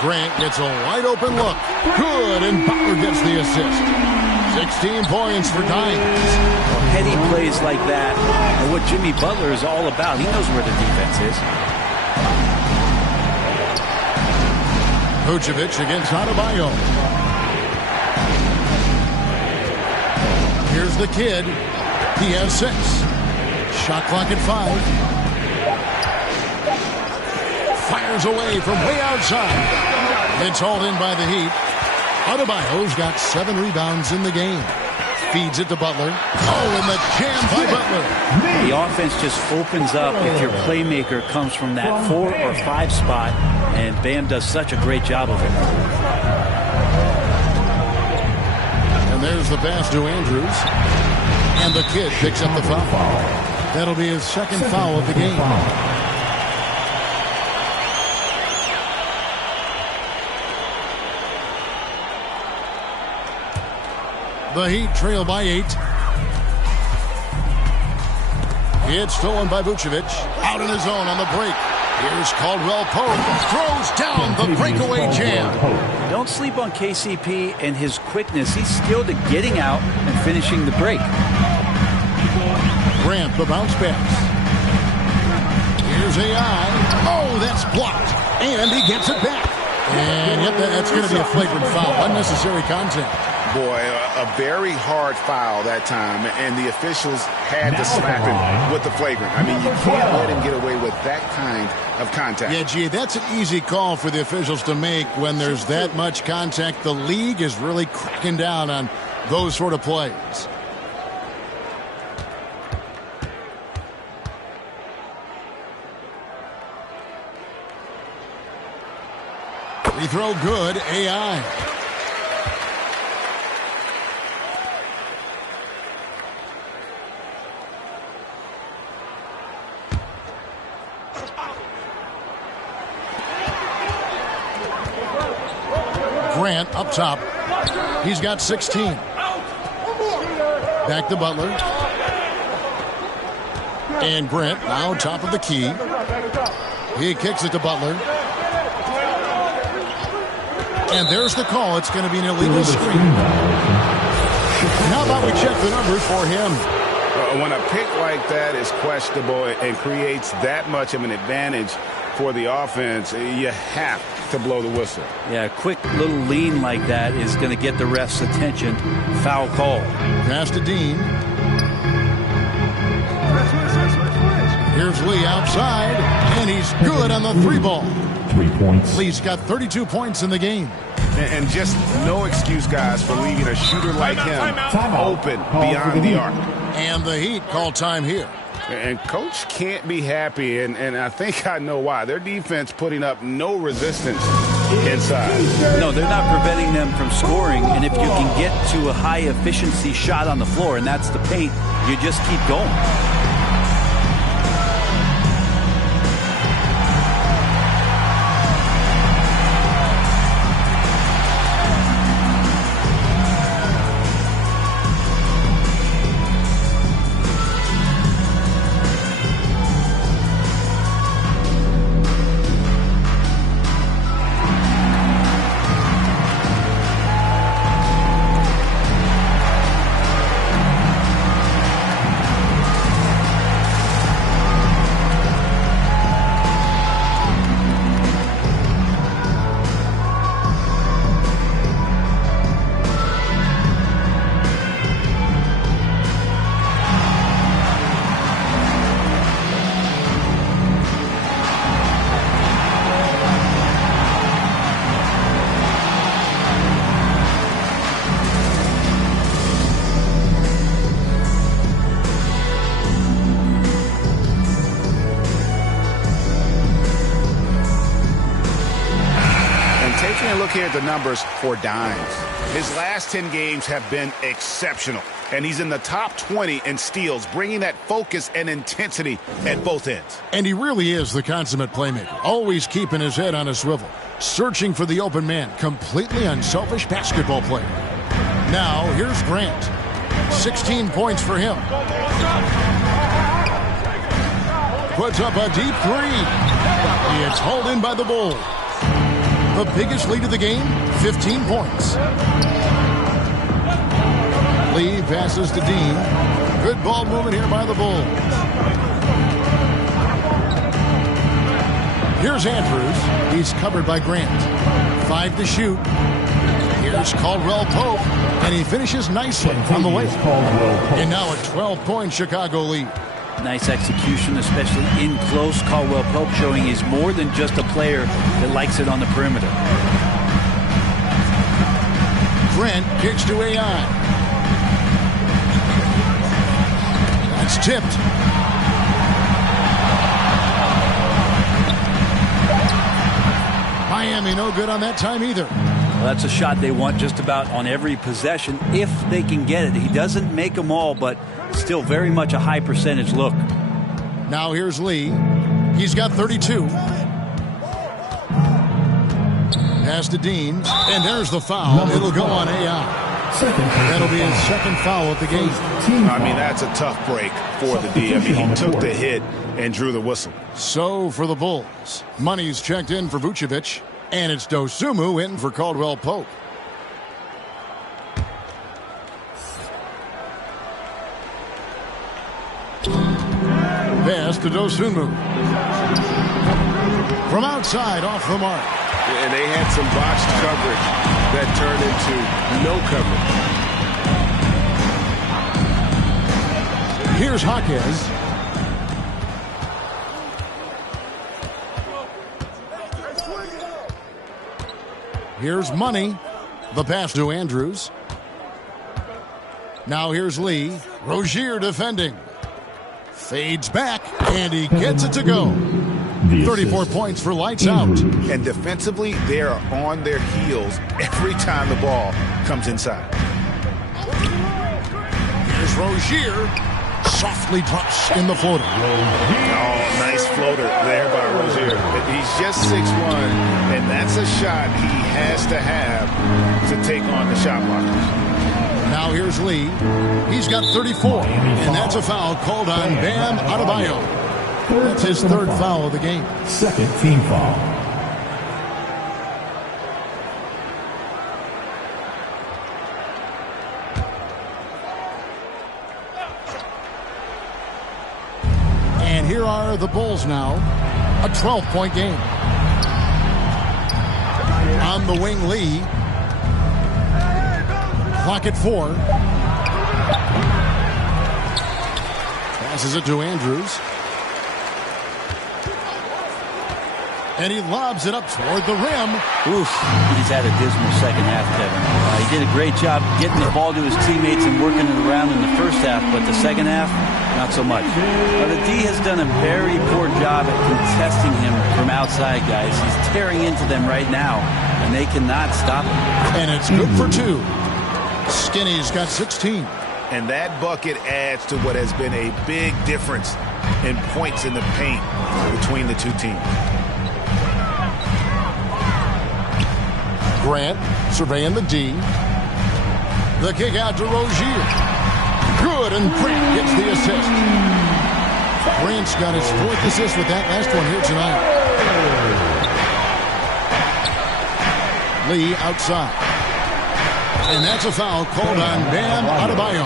Grant gets a wide-open look. Good, and Butler gets the assist. 16 points for Dimes. Well, heady plays like that are what Jimmy Butler is all about. He knows where the defense is. Vucevic against Adebayo. Here's the kid. He has 6. Shot clock at 5. Fires away from way outside. It's hauled in by the Heat. Adebayo's got 7 rebounds in the game. Feeds it to Butler. Oh, and the jam by Butler. The offense just opens up if your playmaker comes from that 4 or 5 spot, and Bam does such a great job of it. And there's the pass to Andrews. And the kid picks up the foul. That'll be his second foul of the game. The Heat trail by 8. It's stolen by Vucevic. Out in his zone on the break. Here's Caldwell Pope. Throws down the breakaway jam. Don't sleep on KCP and his quickness. He's skilled at getting out and finishing the break. Grant, the bounce pass. Here's AI. Oh, that's blocked. And he gets it back. And yet that's going to be a flagrant foul. Unnecessary contact. Boy, a very hard foul that time, and the officials had to slap him with the flagrant. I mean, you can't let him get away with that kind of contact. Yeah, gee, that's an easy call for the officials to make when there's that much contact. The league is really cracking down on those sort of plays. Free throw good, AI. Grant up top. He's got 16. Back to Butler. And Grant now top of the key. He kicks it to Butler. And there's the call. It's going to be an illegal screen. How about we check the numbers for him? When a pick like that is questionable and creates that much of an advantage for the offense, you have to blow the whistle. Yeah, a quick little lean like that is going to get the ref's attention. Foul call. Pass to Dean. Here's Lee outside, and he's good on the 3-ball. 3 points. Lee's got 32 points in the game. And just no excuse, guys, for leaving a shooter like him open beyond the arc. And the Heat call time here. And Coach can't be happy, and I think I know why. Their defense putting up no resistance inside. No, they're not preventing them from scoring, and if you can get to a high-efficiency shot on the floor, and that's the paint, you just keep going. Here at the numbers for Dimes. His last 10 games have been exceptional, and he's in the top 20 in steals, bringing that focus and intensity at both ends. And he really is the consummate playmaker, always keeping his head on a swivel, searching for the open man, completely unselfish basketball player. Now, here's Grant. 16 points for him. Puts up a deep three. It's hauled in by the Bulls. The biggest lead of the game, 15 points. Lee passes to Dean. Good ball movement here by the Bulls. Here's Andrews. He's covered by Grant. 5 to shoot. Here's Caldwell Pope, and he finishes nicely on the way. And now a 12-point Chicago lead. Nice execution, especially in close. Caldwell Pope showing he's more than just a player that likes it on the perimeter. Grant kicks to AI. It's tipped. Miami no good on that time either. Well, that's a shot they want just about on every possession if they can get it. He doesn't make them all, but still very much a high percentage look. Now here's Lee. He's got 32. Pass to Dean, and there's the foul. It'll go on AI. That'll be his second foul of the game. I mean, that's a tough break for the D. I mean, he took the hit and drew the whistle. So for the Bulls, money's checked in for Vucevic, and it's Dosunmu in for Caldwell Pope. Pass to Dosunmu. From outside, off the mark. And they had some botched coverage that turned into no coverage. Here's Jaquez. Here's Money. The pass to Andrews. Now here's Lee. Rozier defending. Fades back, and he gets it to go. 34 points for lights out. And defensively, they are on their heels every time the ball comes inside. Here's Rozier. Softly drops in the floater. Oh, nice floater there by Rozier. He's just 6'1", and that's a shot he has to have to take on the shot blockers. Now here's Lee. He's got 34, and that's a foul called on Bam Adebayo. That's his third foul of the game. Second team foul. And here are the Bulls now. A 12-point game. On the wing, Lee. Clock at 4. Passes it to Andrews. And he lobs it up toward the rim. Oof, he's had a dismal second half, Kevin. He did a great job getting the ball to his teammates and working it around in the first half, but the second half, not so much. The D has done a very poor job at contesting him from outside, guys. He's tearing into them right now, and they cannot stop him. And it's good for 2. Skinny's got 16. And that bucket adds to what has been a big difference in points in the paint between the two teams. Grant surveying the D. The kick out to Rozier. Good, and Grant gets the assist. Grant's got his 4th assist with that last one here tonight. Lee outside. And that's a foul called on Bam Adebayo.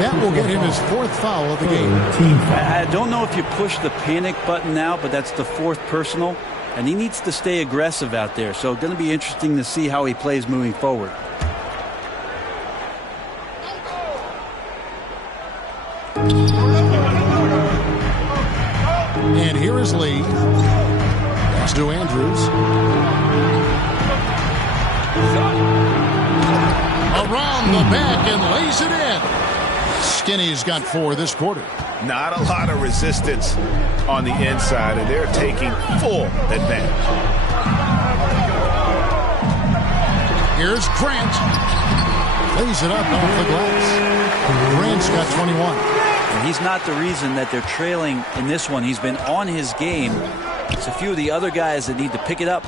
That will get him his 4th foul of the game. I don't know if you push the panic button now, but that's the 4th personal. And he needs to stay aggressive out there. So it's going to be interesting to see how he plays moving forward. And here is Lee. Pass to Andrews. Around the back and lays it in. Skinny's got 4 this quarter. Not a lot of resistance on the inside, and they're taking full advantage. Here's Grant. Lays it up off the glass. Grant's got 21. And he's not the reason that they're trailing in this one. He's been on his game. It's a few of the other guys that need to pick it up.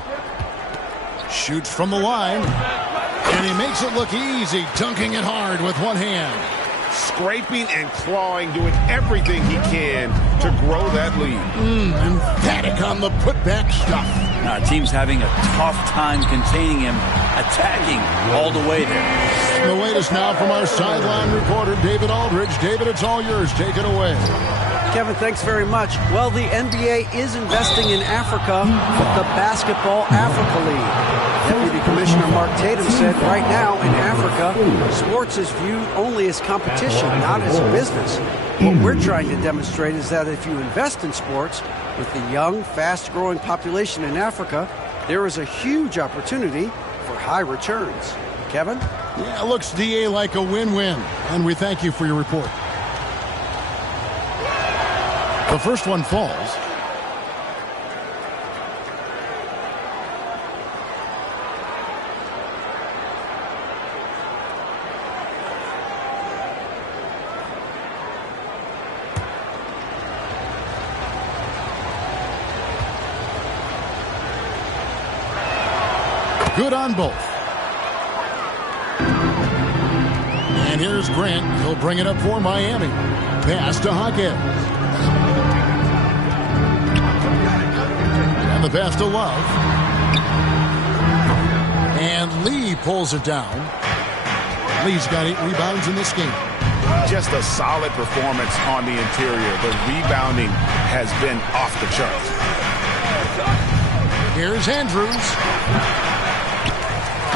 Shoots from the line. And he makes it look easy, dunking it hard with one hand. Scraping and clawing, doing everything he can to grow that lead. Emphatic on the putback stuff. Team's having a tough time containing him, attacking all the way there. The latest now from our sideline reporter, David Aldridge. David, it's all yours. Take it away. Kevin, thanks very much. Well, the NBA is investing in Africa with the Basketball Africa League. Deputy Commissioner Mark Tatum said right now in Africa, sports is viewed only as competition, not as a business. What we're trying to demonstrate is that if you invest in sports with the young, fast-growing population in Africa, there is a huge opportunity for high returns. Kevin? Yeah, it looks, DA, like a win-win, and we thank you for your report. The first one falls. Good on both. And here's Grant. He'll bring it up for Miami. Pass to Hawkins. And the pass to Love. And Lee pulls it down. Lee's got 8 rebounds in this game. Just a solid performance on the interior. The rebounding has been off the charts. Here's Andrews.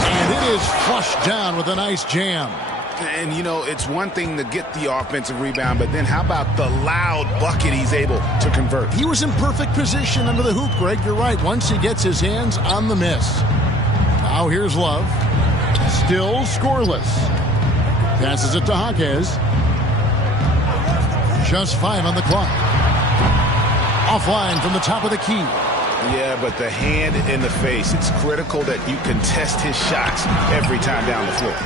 And it is flushed down with a nice jam. And, you know, it's one thing to get the offensive rebound, but then how about the loud bucket he's able to convert? He was in perfect position under the hoop, Greg. You're right. Once he gets his hands on the miss. Now here's Love. Still scoreless. Passes it to Hawkins. Just 5 on the clock. Offline from the top of the key. Yeah, but the hand in the face, it's critical that you contest his shots every time down the floor.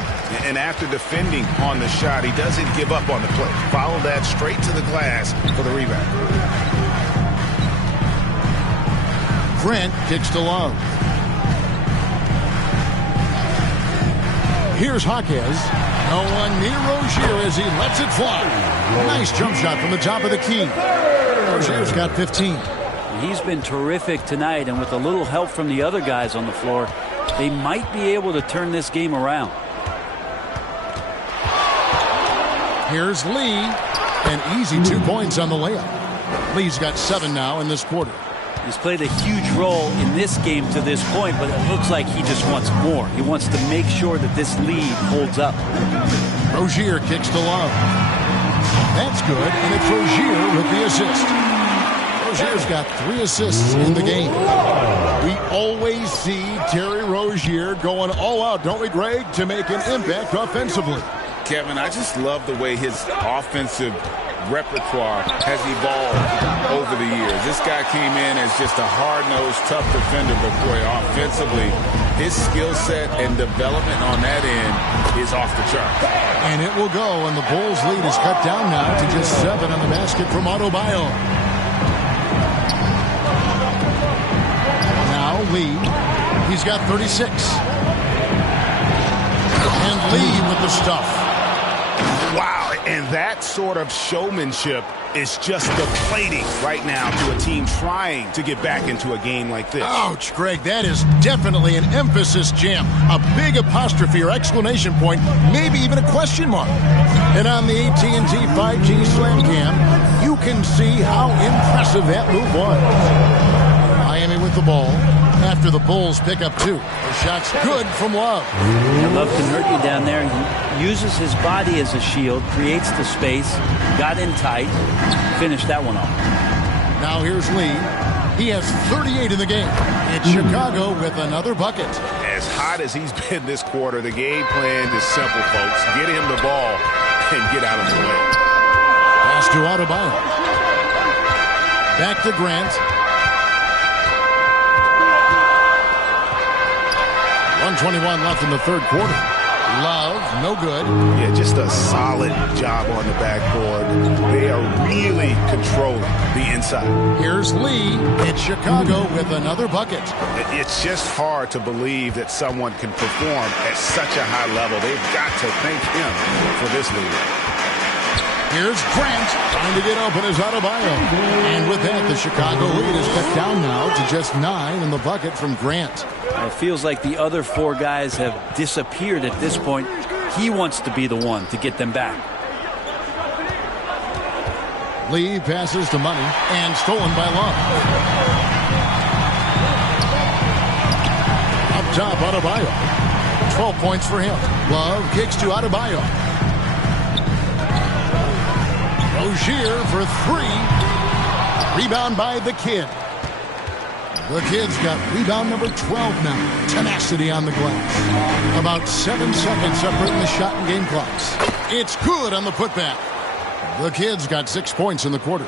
And after defending on the shot, he doesn't give up on the play. Follow that straight to the glass for the rebound. Grant kicks to Love. Here's Hawkins. No one near Rozier as he lets it fly. Nice jump shot from the top of the key. Rozier's got 15. He's been terrific tonight, and with a little help from the other guys on the floor, they might be able to turn this game around. Here's Lee. An easy 2 points on the layup. Lee's got 7 now in this quarter. He's played a huge role in this game to this point, but it looks like he just wants more. He wants to make sure that this lead holds up. Rozier kicks to Love. That's good, and it's Rozier with the assist. Rozier's got 3 assists in the game. We always see Terry Rozier going all out, don't we, Greg, to make an impact offensively. Kevin, I just love the way his offensive repertoire has evolved over the years. This guy came in as just a hard-nosed, tough defender, but boy, offensively, his skill set and development on that end is off the chart. And it will go, and the Bulls' lead is cut down now to just 7 on the basket from Adebayo. Now Lee, he's got 36. And Lee with the stuff. Wow, and that sort of showmanship is just deflating right now to a team trying to get back into a game like this. Ouch, Greg, that is definitely an emphasis jam. A big apostrophe or exclamation point, maybe even a question mark. And on the AT&T 5G Slam Cam, you can see how impressive that move was. Miami with the ball after the Bulls pick up 2. The shot's good from Love. Yeah, Love can hurt you down there. He uses his body as a shield, creates the space, got in tight, finished that one off. Now here's Lee. He has 38 in the game. It's Chicago with another bucket. As hot as he's been this quarter, the game plan is simple, folks. Get him the ball and get out of the way. Pass to Adebayo. Back to Grant. 1:21 left in the third quarter. Love, no good. Yeah, just a solid job on the backboard. They are really controlling the inside. Here's Lee. It's Chicago with another bucket. It's just hard to believe that someone can perform at such a high level. They've got to thank him for this lead. Here's Grant trying to get open as Adebayo. And with that, the Chicago lead is cut down now to just 9 in the bucket from Grant. It feels like the other 4 guys have disappeared at this point. He wants to be the one to get them back. Lee passes to Money and stolen by Love. Up top, Adebayo. 12 points for him. Love kicks to Adebayo. Rozier for 3. Rebound by the Kid. The Kid's got rebound number 12 now. Tenacity on the glass. About 7 seconds separating the shot and game clocks. It's good on the putback. The Kid's got 6 points in the quarter.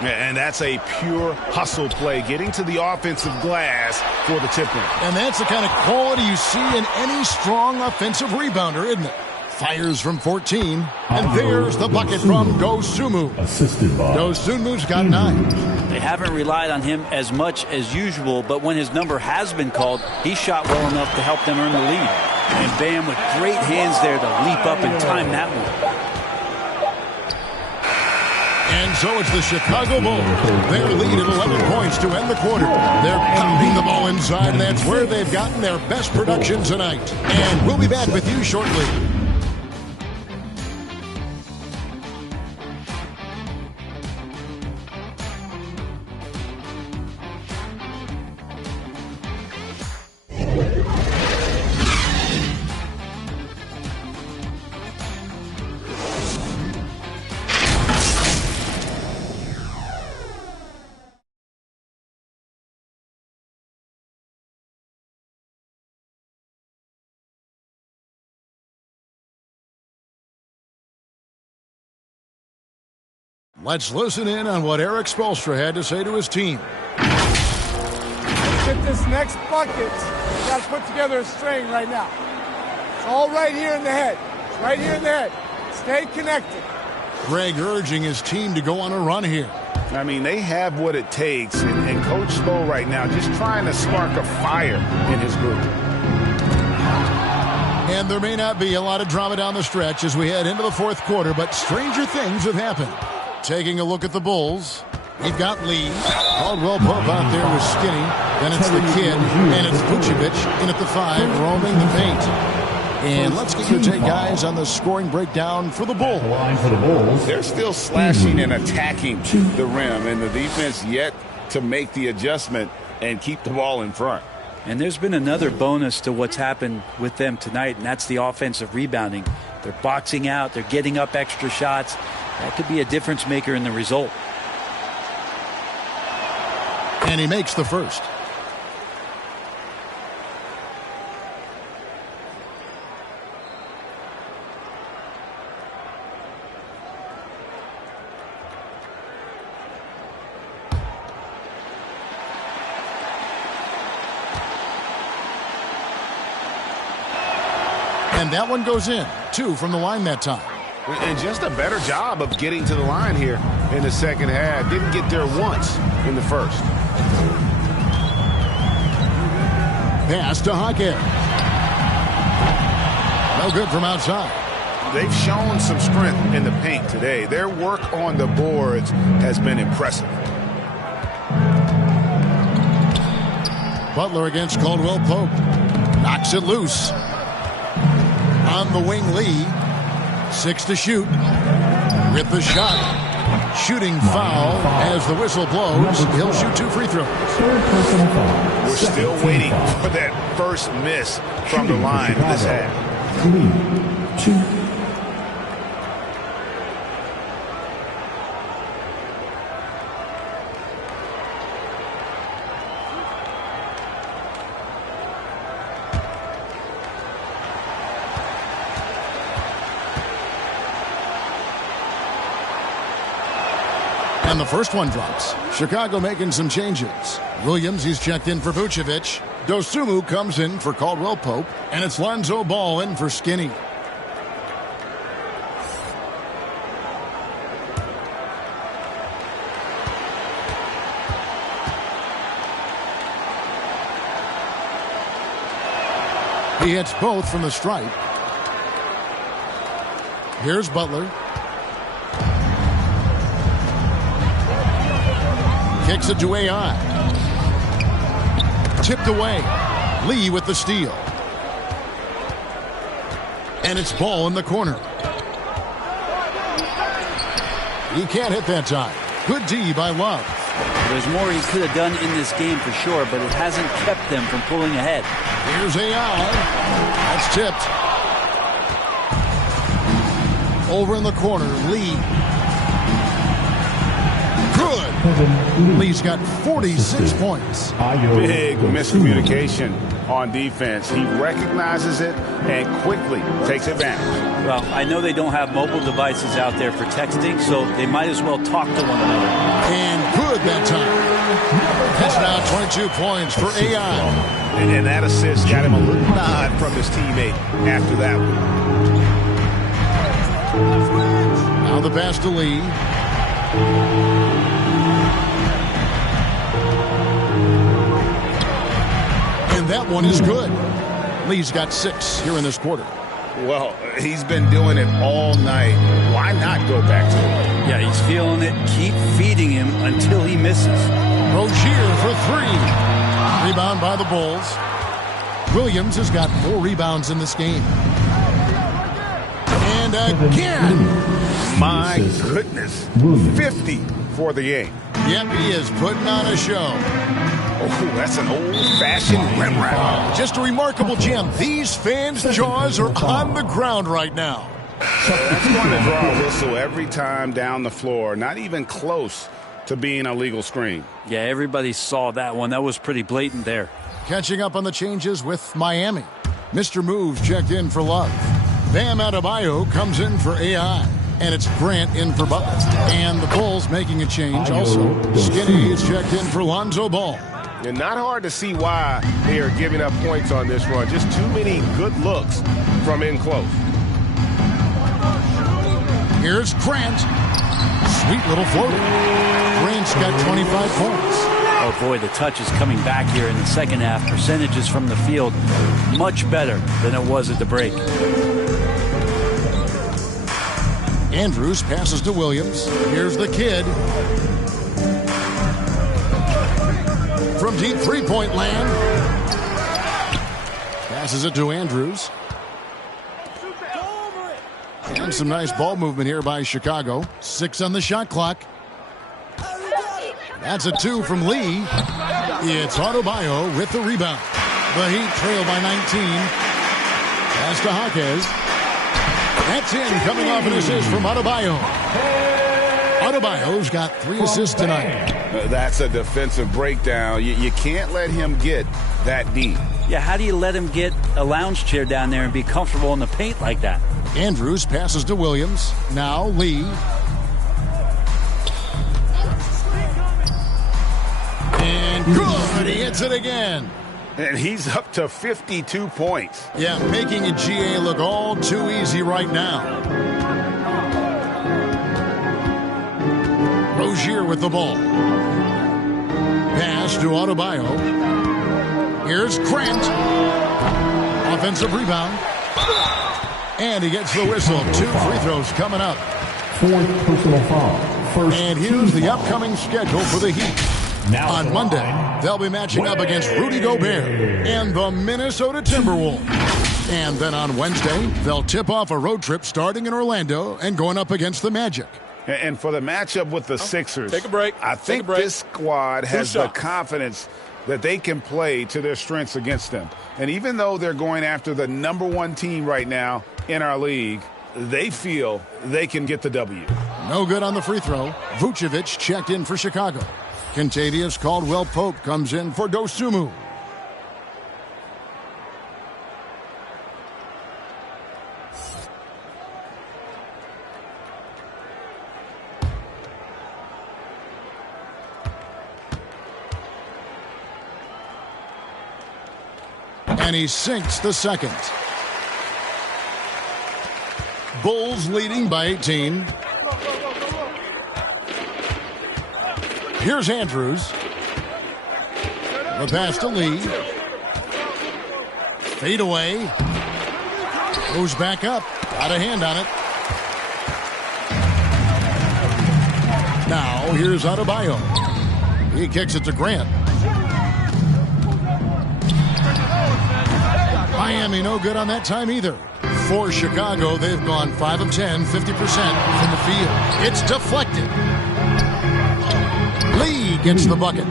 And that's a pure hustle play, getting to the offensive glass for the tip-in. And that's the kind of quality you see in any strong offensive rebounder, isn't it? Fires from 14. And there's the bucket from Dosunmu. Assisted by Dosunmu's got 9. They haven't relied on him as much as usual, but when his number has been called, he shot well enough to help them earn the lead. And Bam with great hands there to leap up and time that one. And so it's the Chicago Bulls. Their lead at 11 points to end the quarter. They're pounding the ball inside, and that's where they've gotten their best production tonight. And we'll be back with you shortly. Let's listen in on what Erik Spoelstra had to say to his team. Let's get this next bucket. We got to put together a string right now. It's all right here in the head. It's right here in the head. Stay connected. Greg urging his team to go on a run here. I mean, they have what it takes, and Coach Spo right now just trying to spark a fire in his group. And there may not be a lot of drama down the stretch as we head into the fourth quarter, but stranger things have happened. Taking a look at the Bulls, we've got Lee. Caldwell Pope out there with Skinny. Then it's the kid, and it's Vucevic in at the 5, roaming the paint. And let's get your take, guys, on the scoring breakdown for the Bulls. They're still slashing and attacking the rim, and the defense yet to make the adjustment and keep the ball in front. And there's been another bonus to what's happened with them tonight, and that's the offensive rebounding. They're boxing out. They're getting up extra shots. That could be a difference maker in the result. And he makes the first. And that one goes in. 2 from the line that time. And just a better job of getting to the line here in the second half. Didn't get there once in the first. Pass to Hackett. No good from outside. They've shown some strength in the paint today. Their work on the boards has been impressive. Butler against Caldwell Pope. Knocks it loose. On the wing, Lee. 6 to shoot. With the shot. Shooting foul as the whistle blows. He'll shoot 2 free throws. We're still waiting for that first miss from the line this half. 3, 2. And the first one drops. Chicago making some changes. Williams, he's checked in for Vucevic. Dosunmu comes in for Caldwell Pope. And it's Lonzo Ball in for Skinny. He hits both from the stripe. Here's Butler. Kicks it to AI. Tipped away. Lee with the steal. And it's Ball in the corner. He can't hit that time. Good D by Love. There's more he could have done in this game for sure, but it hasn't kept them from pulling ahead. Here's AI. That's tipped. Over in the corner, Lee. Good. Lee's got 46 points. Big miscommunication on defense. He recognizes it and quickly takes advantage. Well, I know they don't have mobile devices out there for texting, so they might as well talk to one another. And good that time. That's now 22 points for AI. And that assist got him a little nod from his teammate after that one. Now the pass to Lee. And that one is good. Lee's got 6 here in this quarter. Well, he's been doing it all night. Why not go back to it? Yeah, he's feeling it. Keep feeding him until he misses. Rozier for 3. Rebound by the Bulls. Williams has got 4 rebounds in this game. And again. My goodness. 50 for the game. Yep, he is putting on a show. Oh, that's an old-fashioned rim wrap. Just a remarkable gem. These fans' jaws are on the ground right now. That's going to draw a whistle every time down the floor. Not even close to being a legal screen. Yeah, everybody saw that one. That was pretty blatant there. Catching up on the changes with Miami. Mr. Moves checked in for Love. Bam Adebayo comes in for AI. And it's Grant in for Butler. And the Bulls making a change also. Skinny is checked in for Lonzo Ball. And not hard to see why they are giving up points on this run. Just too many good looks from in close. Here's Grant. Sweet little floater. Grant's got 25 points. Oh, boy, the touch is coming back here in the second half. Percentages from the field much better than it was at the break. Andrews passes to Williams. Here's the kid. From deep three-point land. Passes it to Andrews. And some nice ball movement here by Chicago. 6 on the shot clock. That's a 2 from Lee. It's Adebayo with the rebound. The Heat trail by 19. Pass to Jaquez. That's in, coming off an assist from Adebayo. Adebayo's got 3 assists tonight. That's a defensive breakdown. You can't let him get that deep. Yeah, how do you let him get a lounge chair down there and be comfortable in the paint like that? Andrews passes to Williams. Now Lee. And good. He hits it again. And he's up to 52 points. Yeah, making a GA look all too easy right now. Rozier with the ball. Pass to Adebayo. Here's Grant. Offensive rebound. And he gets the whistle. 2 free throws coming up. 4th personal foul. And here's the upcoming schedule for the Heat. Now on Monday, they'll be matching up against Rudy Gobert and the Minnesota Timberwolves. And then on Wednesday, they'll tip off a road trip starting in Orlando and going up against the Magic. And for the matchup with the Sixers, take a break. I think this squad has the confidence that they can play to their strengths against them. And even though they're going after the #1 team right now in our league, they feel they can get the W. No good on the free throw. Vucevic checked in for Chicago. Kentavious Caldwell-Pope comes in for Dosunmu. And he sinks the second. Bulls leading by 18. Here's Andrews. The pass to Lee. Fade away. Goes back up. Got a hand on it. Now here's Adebayo. He kicks it to Grant. Miami no good on that time either. For Chicago, they've gone 5 of 10, 50% from the field. It's deflected. Lee gets the bucket.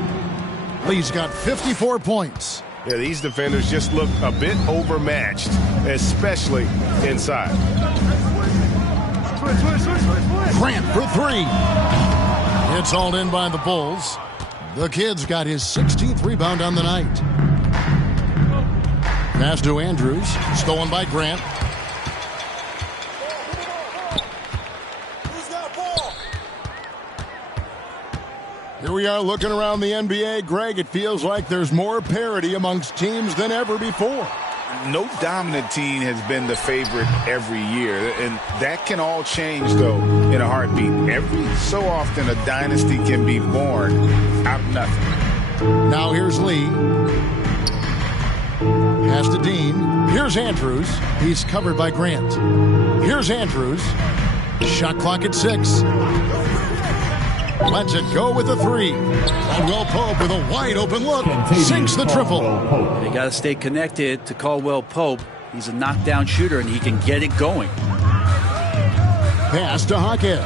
Lee's got 54 points. Yeah, these defenders just look a bit overmatched, especially inside. Grant for 3. It's hauled in by the Bulls. The kid's got his 16th rebound on the night. Pass to Andrews. Stolen by Grant. Here we are looking around the NBA. Greg, it feels like there's more parity amongst teams than ever before. no dominant team has been the favorite every year, and that can all change, though, in a heartbeat. Every so often, a dynasty can be born out of nothing. Now here's Lee. Pass to Dean. Here's Andrews. He's covered by Grant. Here's Andrews. Shot clock at 6. Lets it go with a 3. Caldwell Pope with a wide open look. Sinks the triple. They got to stay connected to Caldwell Pope. He's a knockdown shooter, and he can get it going. Pass to Hawkins.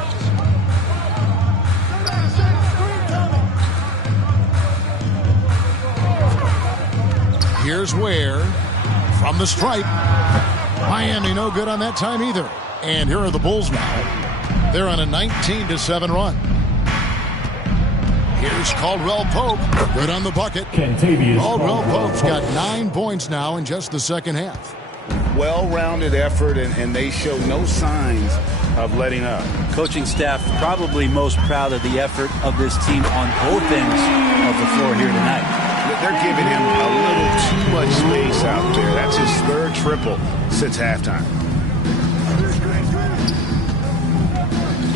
Here's Ware from the stripe. Miami no good on that time either. And here are the Bulls now. They're on a 19-7 run. Here's Caldwell Pope. Good on the bucket. Caldwell Pope's got 9 points now in just the second half. Well-rounded effort, and they show no signs of letting up. Coaching staff probably most proud of the effort of this team on both ends of the floor here tonight. They're giving him a little too much space out there. That's his 3rd triple since halftime.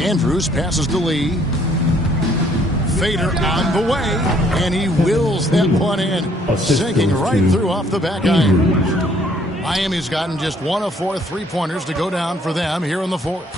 Andrews passes to Lee. Fader on the way, and he wills that one in, sinking right through off the back iron. Miami's gotten just 1 of 4 3-pointers to go down for them here in the 4th.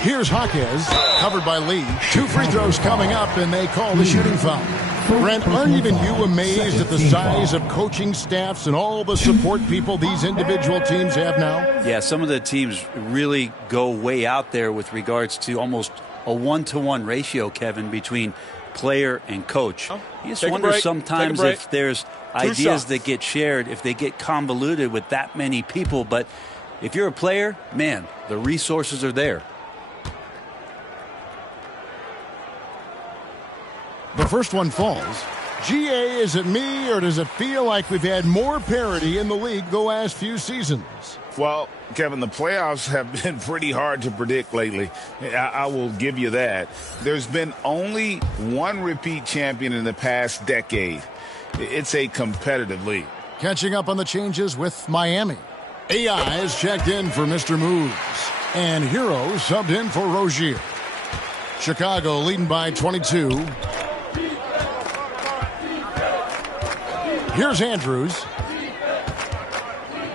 Here's Hawkins, covered by Lee. 2 free throws coming up, and they call the shooting foul. Brent, aren't even you amazed at the size of coaching staffs and all the support people these individual teams have now? Yeah, some of the teams really go way out there with regards to almost a 1-to-1 ratio, Kevin, between player and coach. You just wonder sometimes if there's ideas that get shared, if they get convoluted with that many people. But if you're a player, man, the resources are there. The first one falls. GA, is it me, or does it feel like we've had more parity in the league the last few seasons? Well, Kevin, the playoffs have been pretty hard to predict lately. I will give you that. There's been only one repeat champion in the past decade. It's a competitive league. Catching up on the changes with Miami. AI is checked in for Mr. Moves. And Hero subbed in for Rozier. Chicago leading by 22. Here's Andrews.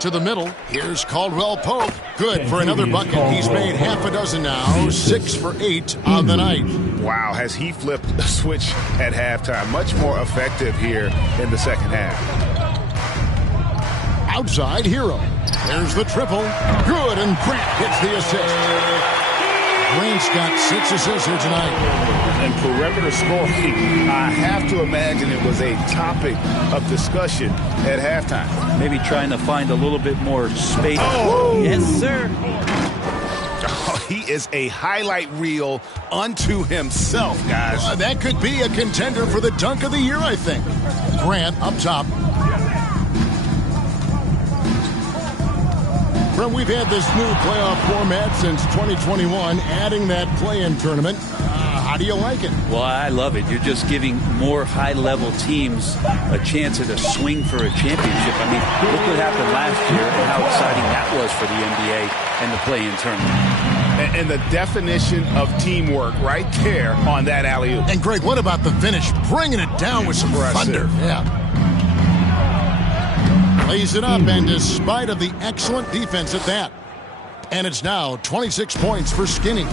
To the middle. Here's Caldwell Pope. Good for another bucket. He's made half a dozen now. 6 for 8 on the night. Wow, has he flipped the switch at halftime. Much more effective here in the second half. Outside Hero. There's the triple. Good, and Grant gets the assist. Grant's got 6 assists here tonight. And perimeter scoring, I have to imagine it was a topic of discussion at halftime. Maybe trying to find a little bit more space. Oh! Yes, sir. Oh, he is a highlight reel unto himself, guys. That could be a contender for the dunk of the year, I think. Grant up top. We've had this new playoff format since 2021, adding that play-in tournament. How do you like it? Well, I love it. You're just giving more high-level teams a chance at a swing for a championship. I mean, look what happened last year and how exciting that was for the NBA and the play-in tournament. And the definition of teamwork right there on that alley-oop. And, Greg, what about the finish? Bringing it down with some thunder. Yeah. Lays it up, and despite of the excellent defense at that. And it's now 26 points for Skinny.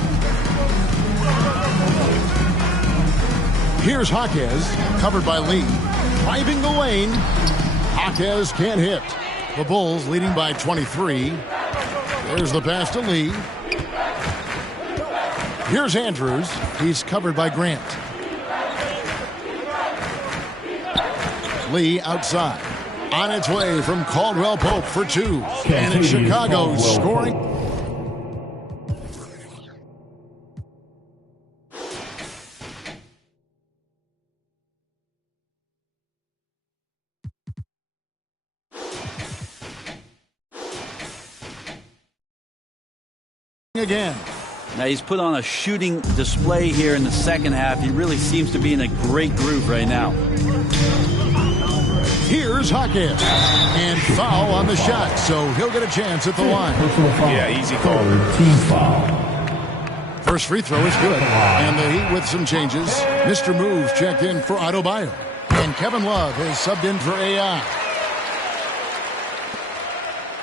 Here's Hawkins, covered by Lee. Driving the lane. Hawkins can't hit. The Bulls leading by 23. There's the pass to Lee. Here's Andrews. He's covered by Grant. Lee outside. On its way from Caldwell Pope for 2. And it's Chicago scoring. Again. Now he's put on a shooting display here in the second half. He really seems to be in a great groove right now. Here's Hawkins. And foul on the shot, so he'll get a chance at the line. Yeah, easy call. Team foul. First free throw is good. And the Heat with some changes. Mr. Moves checked in for Adebayo. And Kevin Love is subbed in for AI.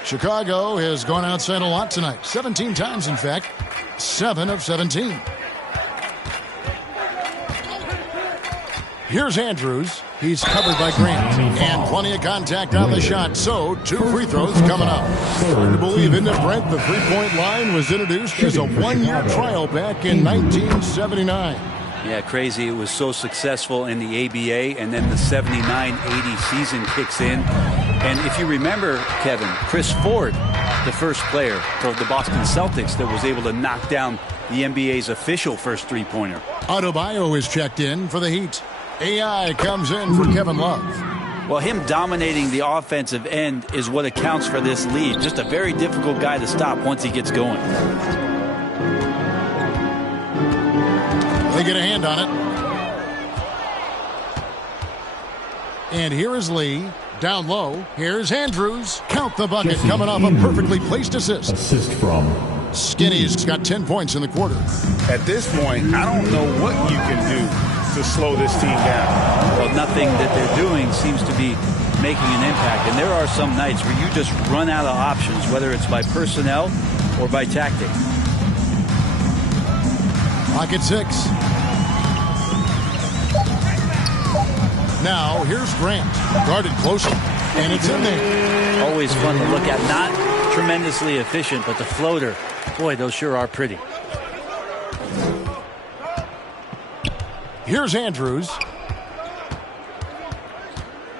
Chicago has gone outside a lot tonight. 17 times, in fact. 7 of 17. Here's Andrews. He's covered by Grant. And plenty of contact on the shot. So, 2 free throws coming up. Hard to believe, isn't it, Brent? The three-point line was introduced as a one-year trial back in 1979. Yeah, crazy. It was so successful in the ABA, and then the 79-80 season kicks in. And if you remember, Kevin, Chris Ford, the first player for the Boston Celtics that was able to knock down the NBA's official first three-pointer. Adebayo is checked in for the Heat. AI comes in for Kevin Love. Well, him dominating the offensive end is what accounts for this lead. Just a very difficult guy to stop once he gets going. They get a hand on it. And here is Lee. Down low. Here's Andrews. Count the bucket. Jesse coming off Andrews. a perfectly placed assist. Assist from Skinny's got 10 points in the quarter. At this point, I don't know what you can do to slow this team down. Well, nothing that they're doing seems to be making an impact. And there are some nights where you just run out of options, whether it's by personnel or by tactics. Pocket 6. Now, here's Grant. Guarded closely. And it's in there. Always fun to look at. Not tremendously efficient, but the floater, boy, those sure are pretty. Here's Andrews.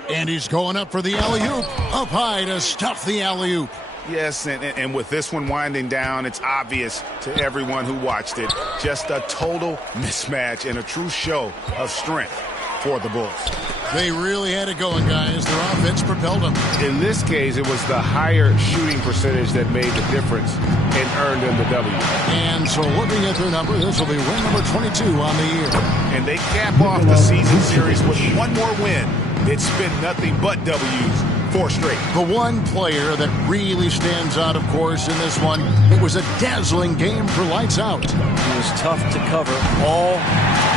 And he's going up for the alley-oop. Up high to stuff the alley-oop. Yes, and with this one winding down, it's obvious to everyone who watched it. Just a total mismatch and a true show of strength for the Bulls. They really had it going, guys. Their offense propelled them. In this case, it was the higher shooting percentage that made the difference and earned them the W. And so looking at their number, this will be win number 22 on the year. And they cap off the season series with one more win. It's been nothing but W's. 4 straight. The one player that really stands out, of course, in this one, it was a dazzling game for lights out. It was tough to cover all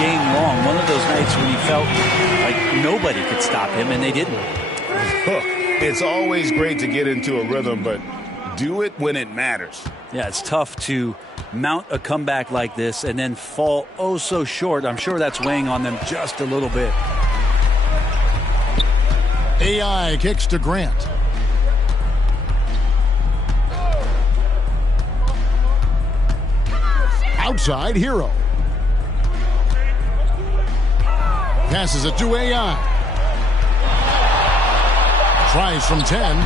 game long. One of those nights when he felt like nobody could stop him, and they didn't. It's always great to get into a rhythm, but do it when it matters. Yeah, it's tough to mount a comeback like this and then fall oh so short. I'm sure that's weighing on them just a little bit. AI kicks to Grant. Outside, Hero. Passes it to AI. Tries from 10.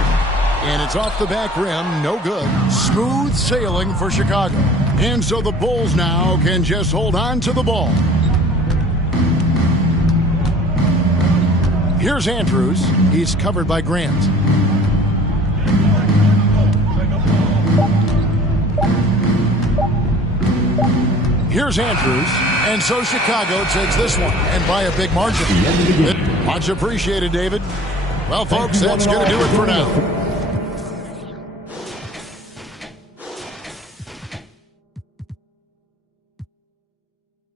And it's off the back rim. No good. Smooth sailing for Chicago. And so the Bulls now can just hold on to the ball. Here's Andrews. He's covered by Grant. Here's Andrews. And so Chicago takes this one, and by a big margin. Much appreciated, David. Well, folks, that's going to do it for now.